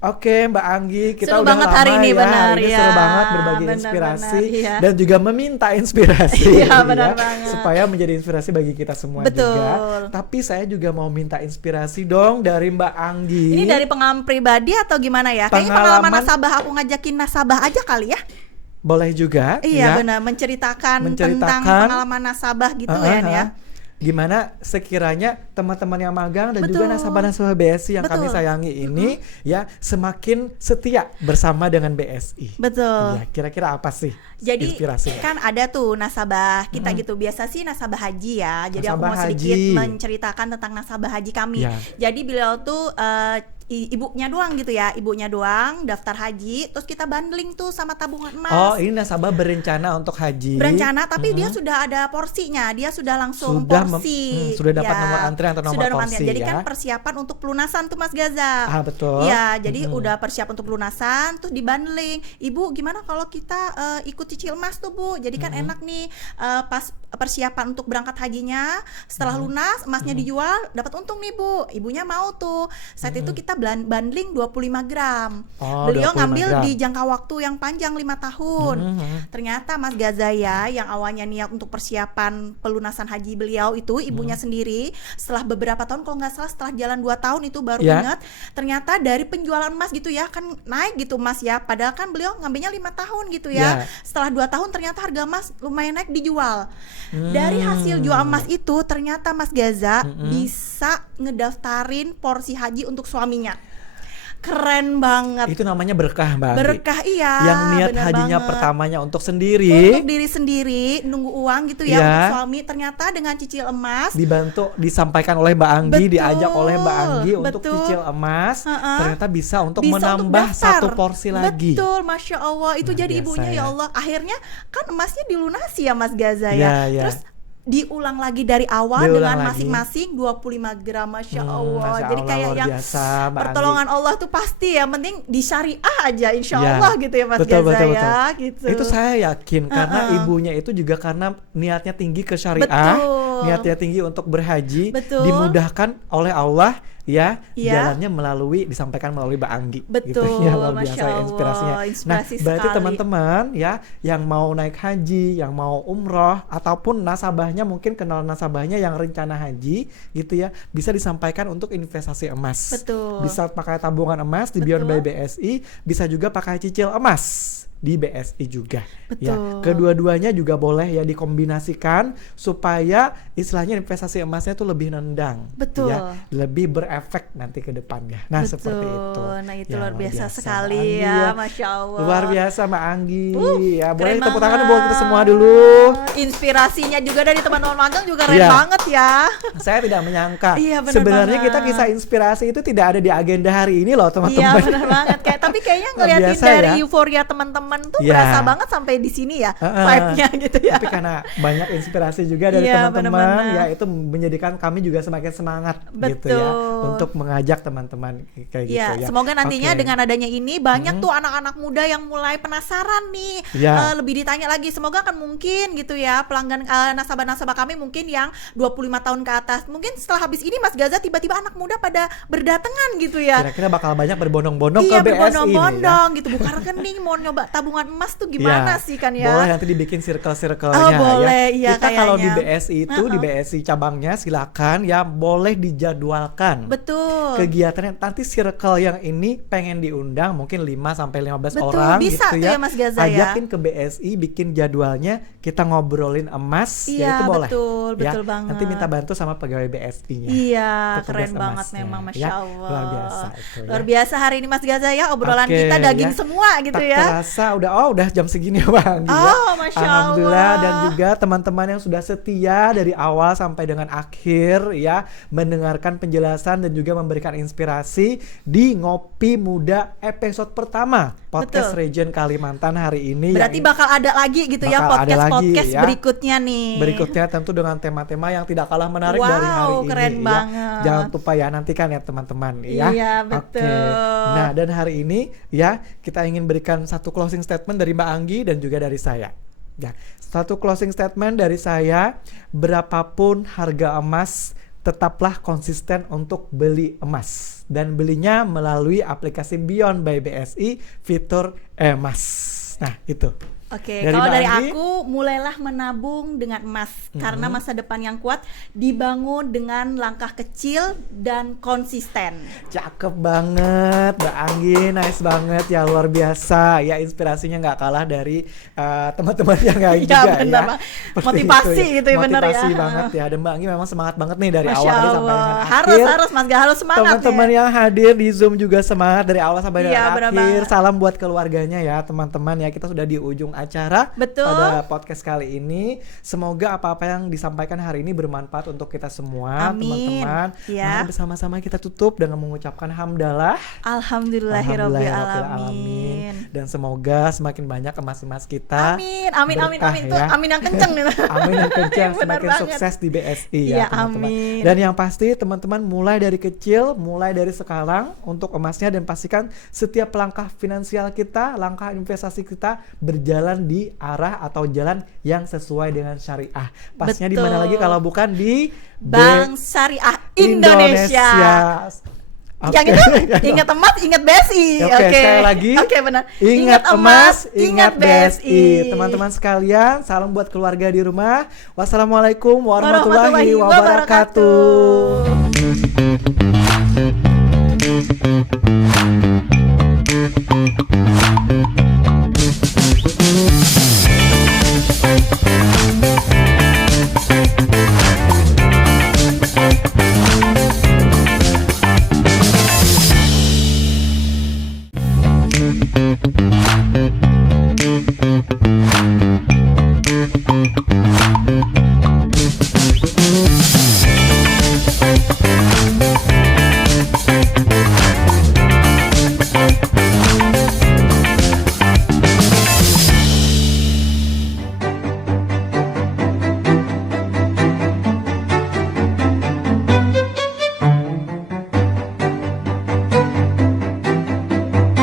Oke, Mbak Anggi, kita Seru udah banget lama hari ini, ya. benar, Hari ini ya. seru banget berbagi Benar, inspirasi benar, iya. dan juga meminta inspirasi Iya, benar ya, banget. supaya menjadi inspirasi bagi kita semua Betul. juga. Tapi saya juga mau minta inspirasi dong dari Mbak Anggi. Ini dari pengalaman pribadi atau gimana ya? Kayaknya pengalaman nasabah, aku ngajakin nasabah aja kali ya. Boleh juga. Iya ya. benar, menceritakan tentang pengalaman nasabah gitu ya. Gimana sekiranya teman-teman yang magang dan Betul. juga nasabah-nasabah BSI yang kami Betul. sayangi ini ya semakin setia bersama dengan BSI. Betul. Ya, kira-kira apa sih Jadi inspirasinya? kan ada tuh nasabah kita gitu, biasa sih nasabah haji ya. Jadi aku Nasabah mau sedikit haji. menceritakan tentang nasabah haji kami. Ya. Jadi beliau tuh ibunya doang gitu ya, ibunya doang daftar haji, terus kita bundling tuh sama tabungan emas. Oh, ini nasabah berencana untuk haji. Berencana, tapi dia sudah ada porsinya, dia sudah langsung porsi. Sudah dapat nomor antrian atau nomor sudah porsi antrian. Jadi ya. kan persiapan untuk pelunasan tuh Mas Gaza. Ah, betul. Iya, jadi udah persiapan untuk pelunasan, terus dibundling. Ibu, gimana kalau kita ikut cicil emas tuh Bu? Jadi kan enak nih, pas persiapan untuk berangkat hajinya, setelah lunas emasnya dijual, dapat untung nih Bu. Ibunya mau tuh. Saat itu kita bundling 25 gram. Oh, Beliau 25 ngambil gram. di jangka waktu yang panjang 5 tahun. Ternyata Mas Gazaya yang awalnya niat untuk persiapan pelunasan haji beliau itu ibunya sendiri, setelah beberapa tahun, kalau nggak salah setelah jalan 2 tahun itu baru Ya. ingat, ternyata dari penjualan emas gitu ya kan naik gitu Mas ya, padahal kan beliau ngambilnya 5 tahun gitu ya. Setelah 2 tahun ternyata harga emas lumayan naik, dijual. Dari hasil jual emas itu ternyata Mas Gaza bisa ngedaftarin porsi haji untuk suaminya. Keren banget. Itu namanya berkah, Mbak Anggi. Berkah, iya. Yang niat bener hajinya banget. pertamanya untuk sendiri. Untuk diri sendiri, nunggu uang gitu ya Iya. untuk suami, ternyata dengan cicil emas Dibantu, disampaikan oleh Mbak Anggi, Betul, diajak oleh Mbak Anggi untuk betul. cicil emas, ternyata bisa untuk bisa menambah untuk daftar. 1 porsi lagi. Betul, Masya Allah. Itu Luar jadi biasa ibunya ya. ya Allah. Akhirnya kan emasnya dilunasi ya Mas Gaza Iya, ya. iya. Terus diulang lagi dari awal Diulang dengan lagi. masing-masing 25 gram. Masya Allah. Masya Jadi Allah, kayak luar yang biasa, Mbak pertolongan Allah tuh pasti ya, penting di syariah aja insya Ya. Allah gitu ya Mas Betul, Gaza betul, ya betul. gitu. Itu saya yakin karena ibunya itu juga karena niatnya tinggi ke syariah, Betul. niatnya tinggi untuk berhaji, Betul. dimudahkan oleh Allah ya, Iya. jalannya disampaikan melalui Mbak Anggi. Betul, gitu ya, luar Masya biasa Allah, inspirasinya. inspirasi Nah, berarti sekali. teman-teman ya yang mau naik haji, yang mau umroh ataupun nasabahnya mungkin kenal nasabahnya yang rencana haji gitu ya, bisa disampaikan untuk investasi emas. Betul. Bisa pakai tabungan emas di Beyond by BSI, bisa juga pakai cicil emas di BSI juga. Ya, Betul. kedua-duanya juga boleh ya dikombinasikan supaya istilahnya investasi emasnya tuh lebih nendang. Betul. Ya, lebih berefek nanti ke depannya. Nah, Betul. seperti itu. Nah itu Ya, luar biasa Mbak sekali Anggi ya, Masya Allah. Luar biasa Mbak Anggi. Ya, boleh keren tepuk tangan banget. buat kita semua dulu. Inspirasinya juga dari teman-teman magang juga keren Iya. banget ya. Saya tidak menyangka. Iya, benar Sebenarnya banget. kita kisah inspirasi itu tidak ada di agenda hari ini loh, Iya teman-teman. benar banget. Tapi kayaknya Luar ngeliatin biasa dari ya. euforia teman-teman tuh Iya. berasa banget sampai di sini ya vibe-nya gitu ya. Tapi karena banyak inspirasi juga dari Iya, teman-teman benar-benar. ya, itu menjadikan kami juga semakin semangat gitu Betul. ya untuk mengajak teman-teman kayak gitu Iya, ya. semoga nantinya Oke. dengan adanya ini banyak tuh anak-anak muda yang mulai penasaran nih, Iya. lebih ditanya lagi. Semoga kan mungkin gitu ya pelanggan nasabah-nasabah kami mungkin yang 25 tahun ke atas. Mungkin setelah habis ini Mas Gaza tiba-tiba anak muda pada berdatangan gitu ya. Kira-kira bakal banyak berbondong-bondong Iya, ke BSI nih ya. berbondong-bondong gitu. Buka rekening mau nyoba tabungan emas tuh gimana Iya. sih kan ya? Boleh nanti dibikin circle-circle-nya Oh, boleh, ya. iya, Kita kalau di kayaknya. BSI itu di BSI cabangnya silakan ya, boleh dijadwalkan. Betul. Kegiatannya nanti circle yang ini pengen diundang mungkin 5 sampai 15 Betul, orang bisa gitu tuh ya. ya, Mas Gaza ya. Ajakin ke BSI, bikin jadwalnya, kita ngobrol ngobrolin emas, ya Iya, itu boleh. betul, Ya, betul banget. nanti minta bantu sama pegawai BSI-nya. Iya, Petugas keren banget emasnya, memang, Masya ya. Allah. Luar biasa itu ya. Luar biasa hari ini Mas Gaza ya, obrolan Oke, kita daging ya. semua gitu Tak ya. terasa udah jam segini ya Bang. Oh, Masya Alhamdulillah, Allah. dan juga teman-teman yang sudah setia dari awal sampai dengan akhir ya, mendengarkan penjelasan dan juga memberikan inspirasi di Ngopi Muda episode pertama podcast Betul. Region Kalimantan hari ini. Berarti yang bakal ada lagi gitu ya bakal ada podcast-podcast lagi, ya. berikutnya nih. berikutnya tentu dengan tema-tema yang tidak kalah menarik Wow, dari hari ini keren ya. banget. Jangan lupa ya, nantikan ya teman-teman ya. Iya, Oke. betul. Nah, dan hari ini ya kita ingin berikan satu closing statement dari Mbak Anggi dan juga dari saya. Ya, satu closing statement dari saya, berapapun harga emas, tetaplah konsisten untuk beli emas dan belinya melalui aplikasi Beyond by BSI fitur emas. Nah, itu. Oke, Dari kalau Mbak dari Anggi? aku mulailah menabung dengan emas karena masa depan yang kuat dibangun dengan langkah kecil dan konsisten. Cakep banget Mbak Anggi, nice banget ya, luar biasa ya, inspirasinya nggak kalah dari teman-teman yang lain Iya, juga bener, ya. Mbak. Seperti Motivasi itu gitu ya, bener ya. Motivasi banget ya, dan Mbak Anggi memang semangat banget nih dari Masya awal tadi sampai dengan Allah. akhir. Harus Mas Gah, harus semangat Teman-teman ya. yang hadir di Zoom juga semangat dari awal sampai Iya, dengan bener akhir. banget. Salam buat keluarganya ya teman-teman ya, kita sudah di ujung acara. Betul. Pada podcast kali ini, semoga apa-apa yang disampaikan hari ini bermanfaat untuk kita semua. Amin. Teman-teman. Ya. Mari bersama-sama kita tutup dengan mengucapkan hamdalah. Alhamdulillahirabbil Alhamdulillahirrahmanirrahim. alamin. Dan semoga semakin banyak emas-emas kita. Amin, amin, amin, berkah amin. Itu ya. amin yang kenceng nih. Amin yang kencang, Bener semakin banget. sukses di BSI Iya, ya teman-teman. amin. Dan yang pasti teman-teman mulai dari kecil, mulai dari sekarang untuk emasnya, dan pastikan setiap langkah finansial kita, langkah investasi kita berjalan di arah atau jalan yang sesuai dengan syariah. Pasnya di mana Betul. lagi kalau bukan di Bank Syariah Indonesia. Oke. Yang itu ingat emas, ingat BSI. Oke, sekali lagi. Oke, benar. Ingat emas, ingat BSI. BSI. Teman-teman sekalian, salam buat keluarga di rumah. Wassalamualaikum warahmatullahi Warahmatullahi wabarakatuh.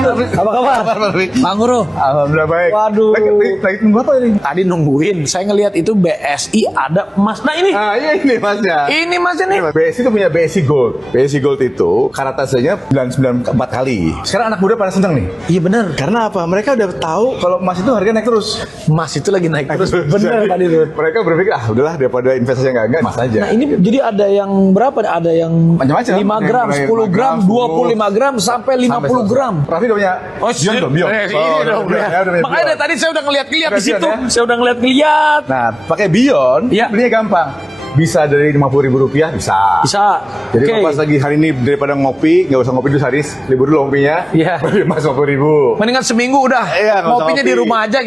Apa kabar? Bang Guru. Alhamdulillah baik. Waduh. Lagi nunggu apa ini? Tadi nungguin, saya ngelihat itu BSI ada emas. Nah ini. Ah, iya ini masnya. Ini masnya nih. BSI itu punya BSI Gold. BSI Gold itu karatasenya 994 kali. Sekarang anak muda pada seneng nih. Iya bener. Karena apa? Mereka udah tahu kalau emas itu harganya naik terus. Emas itu lagi naik terus. Bener Jadi, tadi tuh. Mereka berpikir, udahlah daripada investasi yang enggak, emas aja. Nah ini jadi ada yang berapa? Ada yang Macam-macam. 5 gram, Yang 10 gram, 25 gram, sampai 50 gram. Raffi udah punya Bion dong, Bion. Ini Oh, dong. udah punya Makanya Bion. dari tadi saya udah ngeliat-ngeliat di Udah Bion, situ. ya? Saya udah ngeliat-ngeliat. Nah, pakai Bion, Iya. belinya gampang. Bisa dari Rp50.000 bisa. Bisa. Jadi Oke. kalau pas lagi hari ini daripada ngopi, nggak usah ngopi dulu sehari, libur dulu ngopinya. Iya. Beli emas Rp50.000. Mendingan seminggu udah. Iya, nggak usah Ngopinya di ngopi. rumah aja,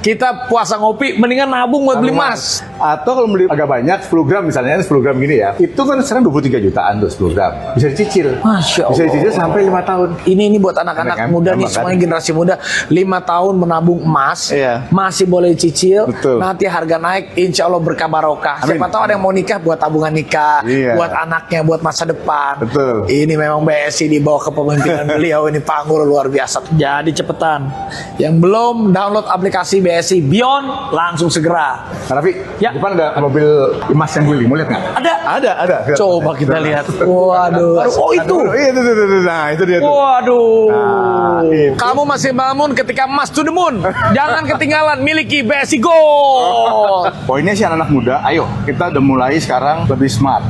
kita puasa ngopi. Mendingan nabung buat beli emas. Atau kalau beli agak banyak, 10 gram misalnya, 10 gram gini ya. Itu kan sekarang 23 jutaan tuh 10 gram. Bisa dicicil. Masya Allah. Bisa dicicil sampai 5 tahun. Ini buat anak-anak Kan? muda nih, Gampang, semuanya kan? generasi muda. 5 tahun menabung emas, Iya. masih boleh cicil. Betul. Nanti harga naik, insya Allah berkah barokah. Amin. Siapa tahu ada yang mau nikah buat tabungan nikah, Iya. buat anaknya, buat masa depan. Betul. Ini memang BSI di bawah kepemimpinan beliau ini Pak Anggur luar biasa. Jadi cepetan. Yang belum download aplikasi BSI Beyond, langsung segera. Nah, Raffi, Ya. depan ada mobil emas yang beli, mau lihat nggak? Ada. Ada. Coba kita lihat. Waduh. Oh itu. Iya, itu. Nah, itu dia tuh. Waduh. Nah, itu. Kamu masih bangun ketika emas to the moon. Jangan ketinggalan, miliki BSI Gold. Poinnya sih anak-anak muda, ayo kita udah mulai sekarang lebih smart.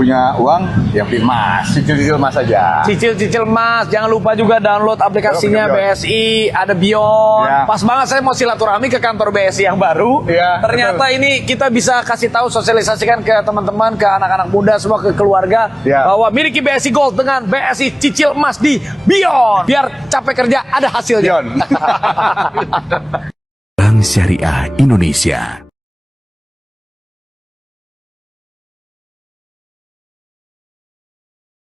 punya uang, ya beli emas, cicil-cicil emas aja. Cicil-cicil emas, jangan lupa juga download aplikasinya BSI, ada Bion. Ya. Pas banget saya mau silaturahmi ke kantor BSI yang baru. Ya, Ternyata betul. ini kita bisa kasih tahu, sosialisasikan ke teman-teman, ke anak-anak muda, semua ke keluarga, Ya. bahwa miliki BSI Gold dengan BSI cicil emas di Bion. Biar capek kerja ada hasilnya. Bion. Bank Syariah Indonesia.